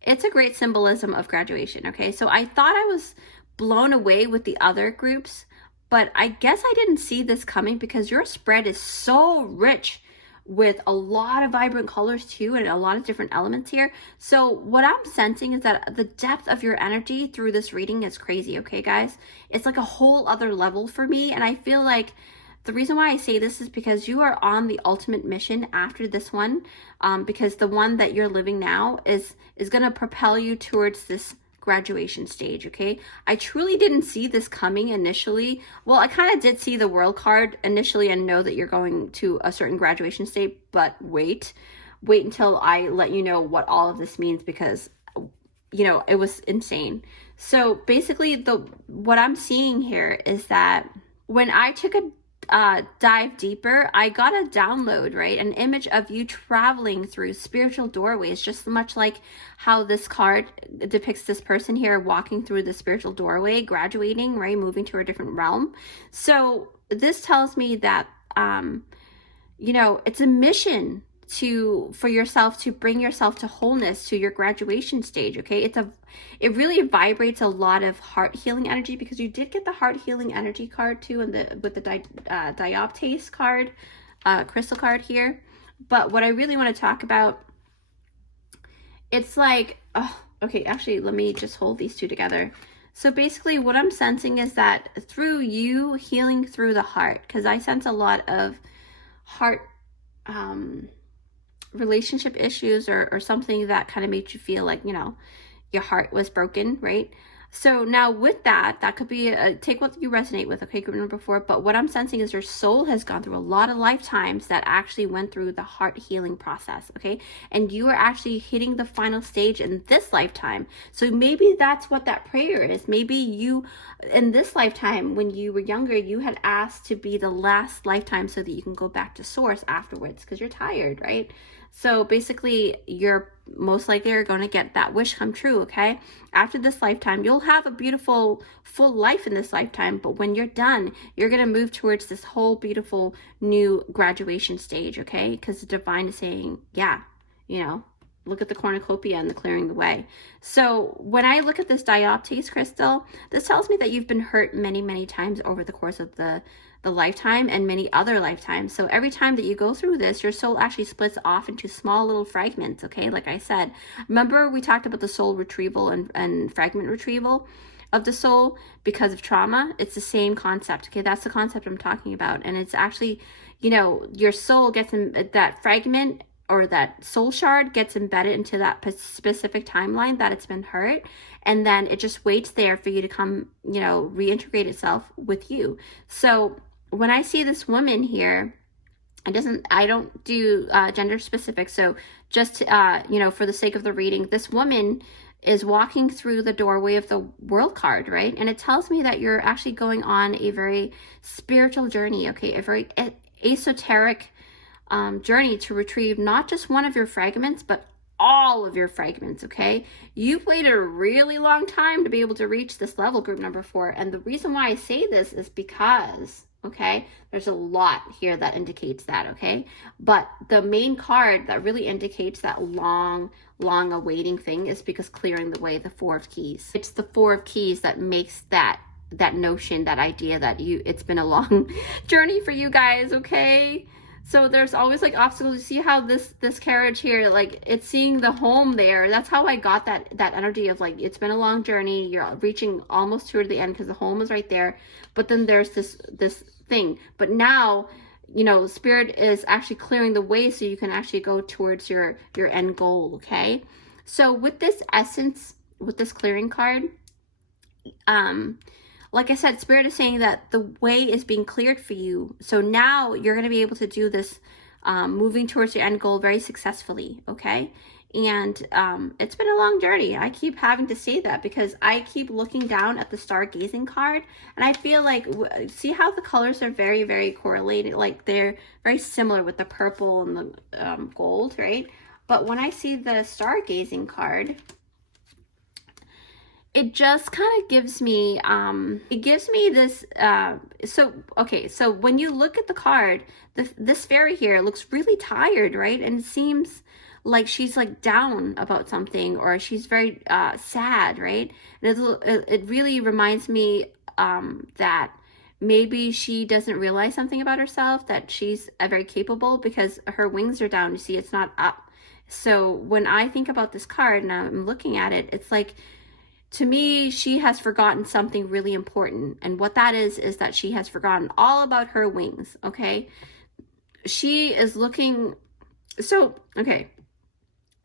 it's a great symbolism of graduation, okay? So I thought I was blown away with the other groups, but I guess I didn't see this coming because your spread is so rich with a lot of vibrant colors too and a lot of different elements here. So what I'm sensing is that the depth of your energy through this reading is crazy, okay guys? It's like a whole other level for me, and I feel like the reason why I say this is because you are on the ultimate mission after this one, because the one that you're living now is going to propel you towards this graduation stage, okay? I truly didn't see this coming initially. Well, I kind of did see the World card initially and know that you're going to a certain graduation state, but wait until I let you know what all of this means, because you know, it was insane. So basically what I'm seeing here is that when I took a dive deeper, I got a download, right? An image of you traveling through spiritual doorways, just much like how this card depicts this person here walking through the spiritual doorway, graduating, right? Moving to a different realm. So this tells me that, you know, it's a mission for yourself to bring yourself to wholeness, to your graduation stage. Okay, it really vibrates a lot of heart healing energy, because you did get the heart healing energy card too, and with the dioptase card, crystal card here. But what I really want to talk about, it's like, oh, okay, actually, let me just hold these two together. So basically what I'm sensing is that through you healing through the heart, because I sense a lot of heart relationship issues, or something that kind of made you feel like, you know, your heart was broken, right? So now with that could be take what you resonate with, okay, group number 4. But what I'm sensing is your soul has gone through a lot of lifetimes that actually went through the heart healing process, okay? And you are actually hitting the final stage in this lifetime. So maybe that's what that prayer is. Maybe you, in this lifetime, when you were younger, you had asked to be the last lifetime so that you can go back to source afterwards, because you're tired, right? So basically, you're most likely are going to get that wish come true, okay? After this lifetime, you'll have a beautiful, full life in this lifetime, but when you're done, you're going to move towards this whole beautiful new graduation stage, okay? Because the divine is saying, yeah, you know, look at the cornucopia and the clearing the way. So when I look at this dioptase crystal, this tells me that you've been hurt many, many times over the course of the lifetime, and many other lifetimes. So every time that you go through this, your soul actually splits off into small little fragments, okay? Like I said, remember we talked about the soul retrieval and fragment retrieval of the soul because of trauma? It's the same concept, okay? That's the concept I'm talking about. And it's actually, you know, your soul gets in that fragment, or that soul shard gets embedded into that specific timeline that it's been hurt, and then it just waits there for you to come, you know, reintegrate itself with you. So when I see this woman here, I don't do gender specific, so just you know, for the sake of the reading, this woman is walking through the doorway of the world card, right? And it tells me that you're actually going on a very spiritual journey, okay? A very esoteric journey to retrieve not just one of your fragments, but all of your fragments, okay? You've waited a really long time to be able to reach this level, group number 4. And the reason why I say this is because, okay, there's a lot here that indicates that, okay? But the main card that really indicates that long awaiting thing is because clearing the way, the 4 of keys. It's the 4 of keys that makes that notion, that idea that it's been a long journey for you guys, okay? So there's always like obstacles. You see how this carriage here, like it's seeing the home there. That's how I got that energy of like, it's been a long journey. You're reaching almost toward the end because the home is right there. But then there's this thing. But now, you know, Spirit is actually clearing the way so you can actually go towards your end goal, okay? So with this essence, with this clearing card, like I said, Spirit is saying that the way is being cleared for you. So now you're going to be able to do this, moving towards your end goal very successfully, okay? And it's been a long journey. I keep having to say that because I keep looking down at the stargazing card, and I feel like, see how the colors are very, very correlated? Like they're very similar with the purple and the gold, right? But when I see the stargazing card, it just kind of gives me, this, so when you look at the card, this fairy here looks really tired, right? And it seems like she's like down about something, or she's very sad, right? And it really reminds me that maybe she doesn't realize something about herself, that she's very capable, because her wings are down, you see, it's not up. So when I think about this card and I'm looking at it, it's like, to me, she has forgotten something really important. And what that is that she has forgotten all about her wings, okay? She is looking, okay.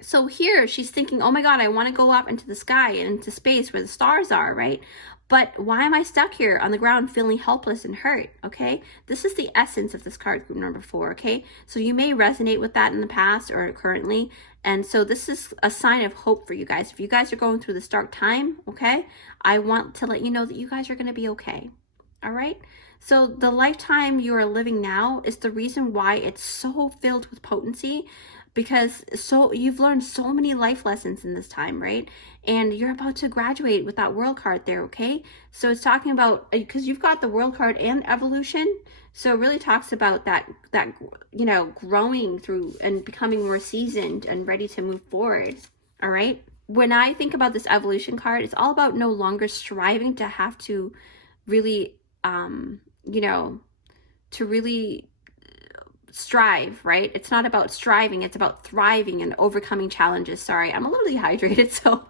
So here she's thinking, oh my God, I want to go up into the sky and into space where the stars are, right? But why am I stuck here on the ground feeling helpless and hurt, okay? This is the essence of this card, group number 4, okay? So you may resonate with that in the past or currently. And so this is a sign of hope for you guys. If you guys are going through this dark time, okay, I want to let you know that you guys are going to be okay, all right? So the lifetime you are living now is the reason why it's so filled with potency. because you've learned so many life lessons in this time, right? And you're about to graduate with that world card there, okay? So it's talking about, because you've got the world card and evolution, so it really talks about that growing through and becoming more seasoned and ready to move forward. All right. When I think about this evolution card, it's all about no longer striving to have to really, to really strive, right? It's not about striving, it's about thriving and overcoming challenges. Sorry, I'm a little dehydrated, so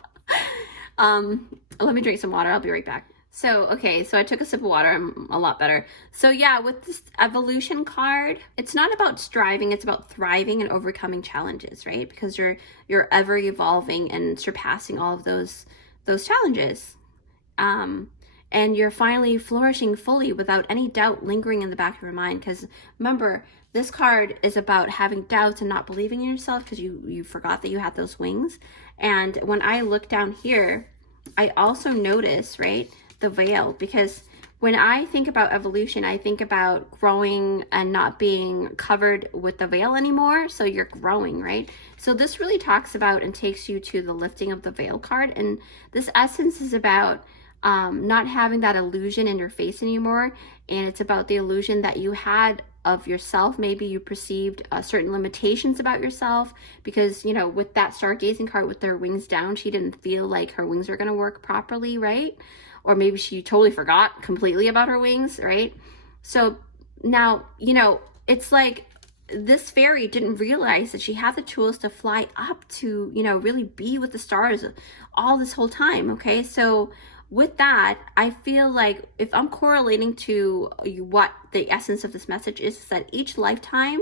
let me drink some water. I'll be right back. So, okay, so I took a sip of water. I'm a lot better. So yeah, with this evolution card, it's not about striving, it's about thriving and overcoming challenges, right? Because you're ever evolving and surpassing all of those challenges. And you're finally flourishing fully without any doubt lingering in the back of your mind. Because remember, this card is about having doubts and not believing in yourself because you forgot that you had those wings. And when I look down here, I also notice, right, the veil, because when I think about evolution, I think about growing and not being covered with the veil anymore. So you're growing, right? So this really talks about and takes you to the lifting of the veil card. And this essence is about not having that illusion in your face anymore. And it's about the illusion that you had of yourself. Maybe you perceived certain limitations about yourself because, with that stargazing card with their wings down, she didn't feel like her wings are going to work properly, right? Or maybe she totally forgot completely about her wings, right? So now, it's like this fairy didn't realize that she had the tools to fly up to, really be with the stars all this whole time, okay? So with that, I feel like if I'm correlating to what the essence of this message is that each lifetime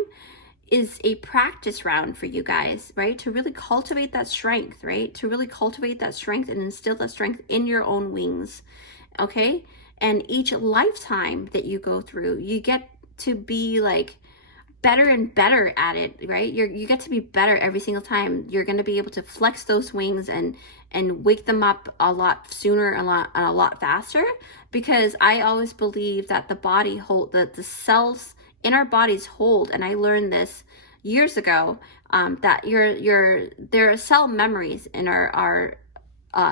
is a practice round for you guys, right? To really cultivate that strength, right? To really cultivate that strength and instill that strength in your own wings, okay? And each lifetime that you go through, you get to be like better and better at it, right? You get to be better every single time. You're going to be able to flex those wings and wake them up a lot sooner, a lot faster, because I always believe that the body the cells in our bodies hold, and I learned this years ago, that there are cell memories in our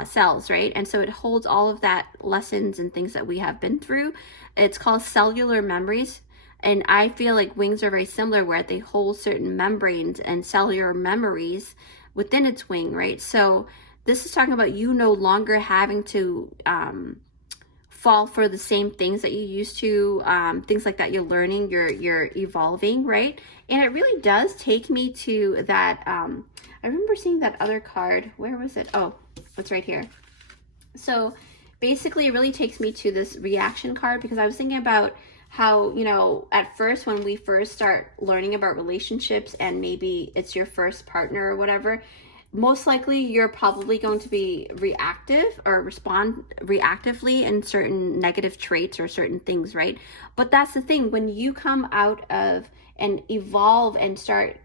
cells, right? And so it holds all of that lessons and things that we have been through. It's called cellular memories. And I feel like wings are very similar, where they hold certain membranes and cellular memories within its wing, right? So this is talking about you no longer having to fall for the same things that you used to, things like that. You're learning, you're evolving, right? And it really does take me to that. I remember seeing that other card. Where was it? Oh, it's right here. So basically it really takes me to this reaction card, because I was thinking about how, at first when we first start learning about relationships and maybe it's your first partner or whatever, most likely you're probably going to be reactive or respond reactively in certain negative traits or certain things, right? But that's the thing, when you come out of and evolve and start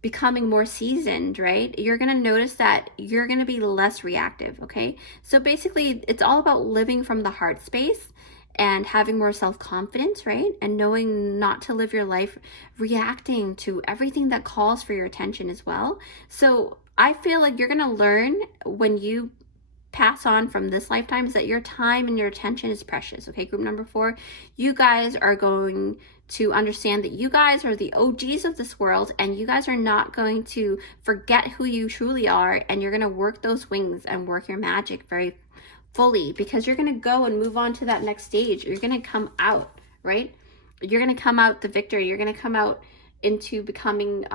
becoming more seasoned, right? You're going to notice that you're going to be less reactive, okay? So basically it's all about living from the heart space and having more self-confidence, right? And knowing not to live your life reacting to everything that calls for your attention as well. So I feel like you're gonna learn when you pass on from this lifetime is that your time and your attention is precious, okay? Group number 4, you guys are going to understand that you guys are the OGs of this world, and you guys are not going to forget who you truly are, and you're gonna work those wings and work your magic very fully, because you're going to go and move on to that next stage. You're going to come out, right? You're going to come out the victor. You're going to come out into becoming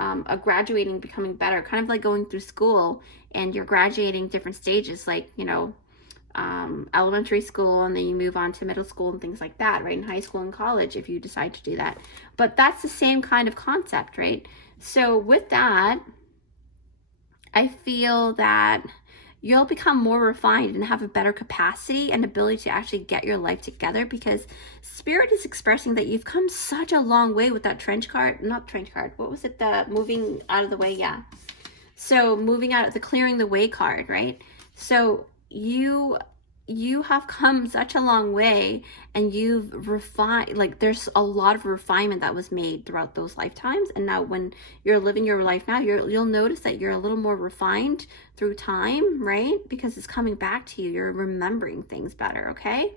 graduating, becoming better, kind of like going through school and you're graduating different stages, like, elementary school, and then you move on to middle school and things like that, right? In high school and college, if you decide to do that. But that's the same kind of concept, right? So with that, I feel that you'll become more refined and have a better capacity and ability to actually get your life together, because Spirit is expressing that you've come such a long way with that what was it? The moving out of the way. Yeah. So moving out, the clearing the way card, right? So you you have come such a long way, and you've refined, like there's a lot of refinement that was made throughout those lifetimes. And now when you're living your life now, you'll notice that you're a little more refined through time, right? Because it's coming back to you. You're remembering things better, okay?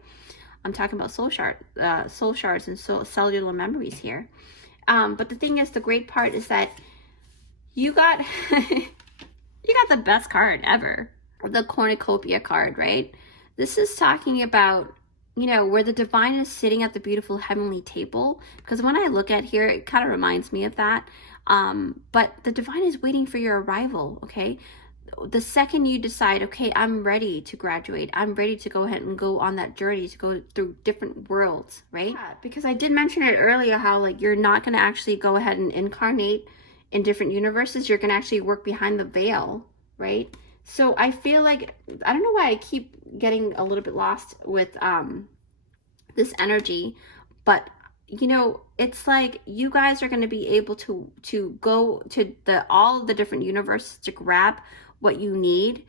I'm talking about soul shards and cellular memories here. But the thing is, the great part is that you got you got the best card ever, the cornucopia card, right? This is talking about, you know, where the divine is sitting at the beautiful heavenly table. Because when I look at here, it kind of reminds me of that. But the divine is waiting for your arrival, okay? The second you decide, okay, I'm ready to graduate, I'm ready to go ahead and go on that journey to go through different worlds, right? Yeah, because I did mention it earlier how, like, you're not going to actually go ahead and incarnate in different universes. You're going to actually work behind the veil, right? So I feel like, I don't know why I keep getting a little bit lost with this energy, but you know, it's like you guys are going to be able to go to all the different universes to grab what you need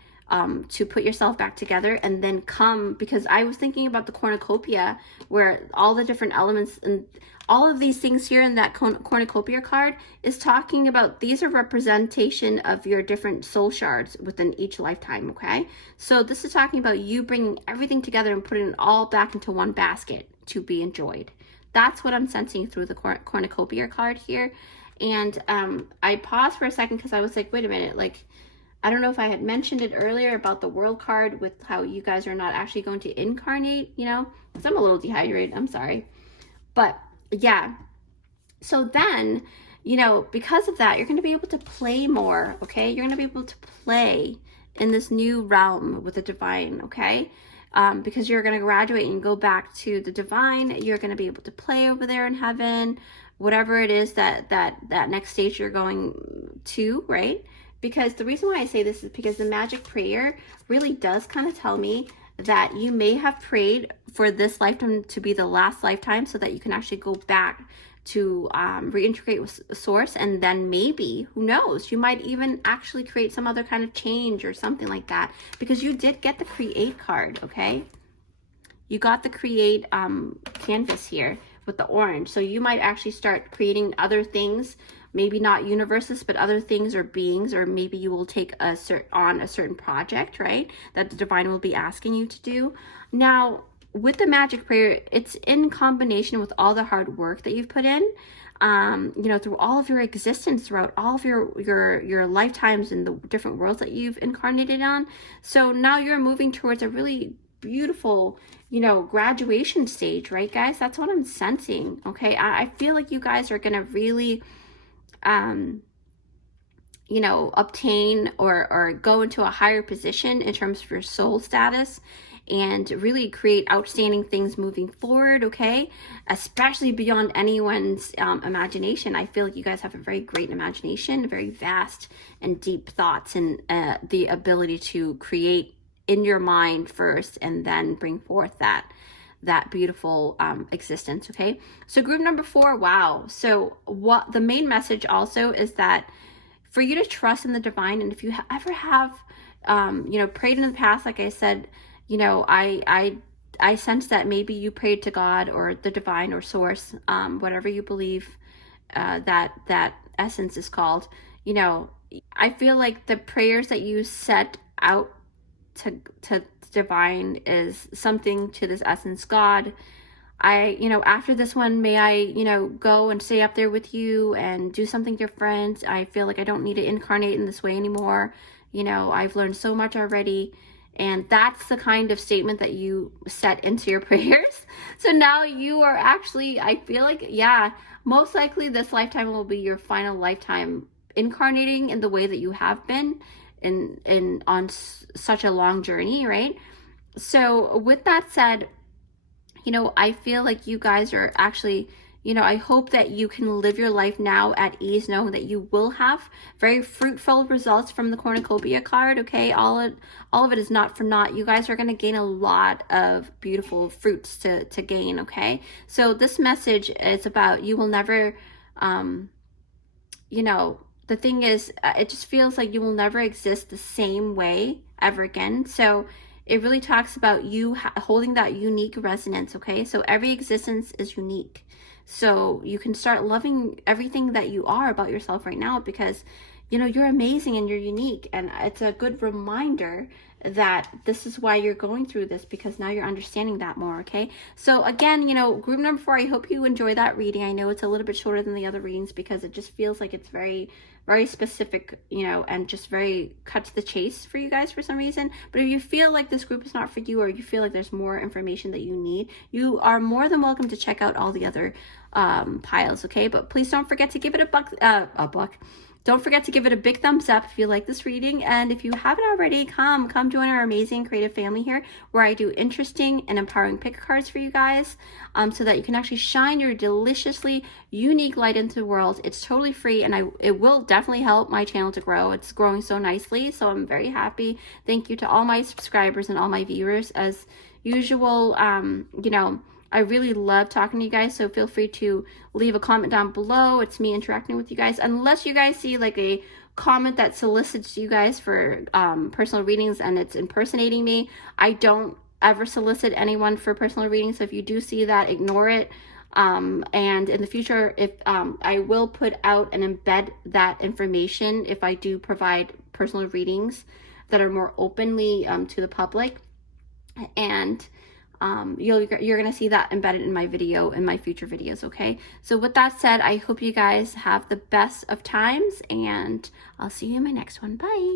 to put yourself back together, and then come, because I was thinking about the cornucopia, where all the different elements and all of these things here in that cornucopia card is talking about, these are representation of your different soul shards within each lifetime, okay? So this is talking about you bringing everything together and putting it all back into one basket to be enjoyed. That's what I'm sensing through the cornucopia card here. And I paused for a second because I was like, wait a minute, like, I don't know if I had mentioned it earlier about the world card with how you guys are not actually going to incarnate, you know, because I'm a little dehydrated, I'm sorry. But yeah, so then, you know, because of that, you're going to be able to play more, okay? You're going to be able to play in this new realm with the divine, okay? Because you're going to graduate and go back to the divine. You're going to be able to play over there in heaven, whatever it is that next stage you're going to, right? Because the reason why I say this is because the magic prayer really does kind of tell me that you may have prayed for this lifetime to be the last lifetime, so that you can actually go back to reintegrate with source. And then maybe, who knows, you might even actually create some other kind of change or something like that, because you did get the create card, okay? You got the create canvas here with the orange. So you might actually start creating other things, maybe not universes, but other things or beings, or maybe you will take on a certain project, right, that the divine will be asking you to do. Now, with the magic prayer, it's in combination with all the hard work that you've put in, you know, through all of your existence, throughout all of your lifetimes in the different worlds that you've incarnated on. So now you're moving towards a really beautiful, you know, graduation stage, right, guys? That's what I'm sensing, okay? I feel like you guys are gonna really you know, obtain or go into a higher position in terms of your soul status, and really create outstanding things moving forward, okay? Especially beyond anyone's imagination. I feel like you guys have a very great imagination, very vast and deep thoughts, and the ability to create in your mind first and then bring forth that beautiful existence, okay? So group number 4, wow. So what the main message also is that for you to trust in the divine, and if you ever have you know, prayed in the past, like I said, you know, I sense that maybe you prayed to God or the divine or source, whatever you believe that essence is called. You know, I feel like the prayers that you set out to divine is something to this essence. God, you know, after this one, may I, you know, go and stay up there with you and do something different. I feel like I don't need to incarnate in this way anymore. You know, I've learned so much already. And that's the kind of statement that you set into your prayers. So now you are actually, I feel like, yeah, most likely this lifetime will be your final lifetime incarnating in the way that you have been on such a long journey, right? So with that said, you know, I feel like you guys are actually, you know, I hope that you can live your life now at ease, knowing that you will have very fruitful results from the cornucopia card, okay? All of it is not for naught. You guys are going to gain a lot of beautiful fruits to gain, okay? So this message is about you will never, you know, the thing is, it just feels like you will never exist the same way ever again. So it really talks about you holding that unique resonance, okay? So every existence is unique. So you can start loving everything that you are about yourself right now, because, you know, you're amazing and you're unique. And it's a good reminder that this is why you're going through this, because now you're understanding that more, okay? So again, you know, group number 4, I hope you enjoy that reading. I know it's a little bit shorter than the other readings because it just feels like it's very, very specific, you know, and just very cut to the chase for you guys for some reason. But if you feel like this group is not for you, or you feel like there's more information that you need, you are more than welcome to check out all the other piles, okay? But please don't forget to give it don't forget to give it a big thumbs up if you like this reading. And if you haven't already, come join our amazing creative family here, where I do interesting and empowering pick cards for you guys, so that you can actually shine your deliciously unique light into the world. It's totally free, and it will definitely help my channel to grow. It's growing so nicely, so I'm very happy. Thank you to all my subscribers and all my viewers. As usual, you know, I really love talking to you guys, so feel free to leave a comment down below. It's me interacting with you guys. Unless you guys see like a comment that solicits you guys for personal readings and it's impersonating me, I don't ever solicit anyone for personal readings. So if you do see that, ignore it. And in the future, if I will put out and embed that information if I do provide personal readings that are more openly to the public. And you're gonna see that embedded in my video, in my future videos, okay? So with that said, I hope you guys have the best of times, and I'll see you in my next one. Bye.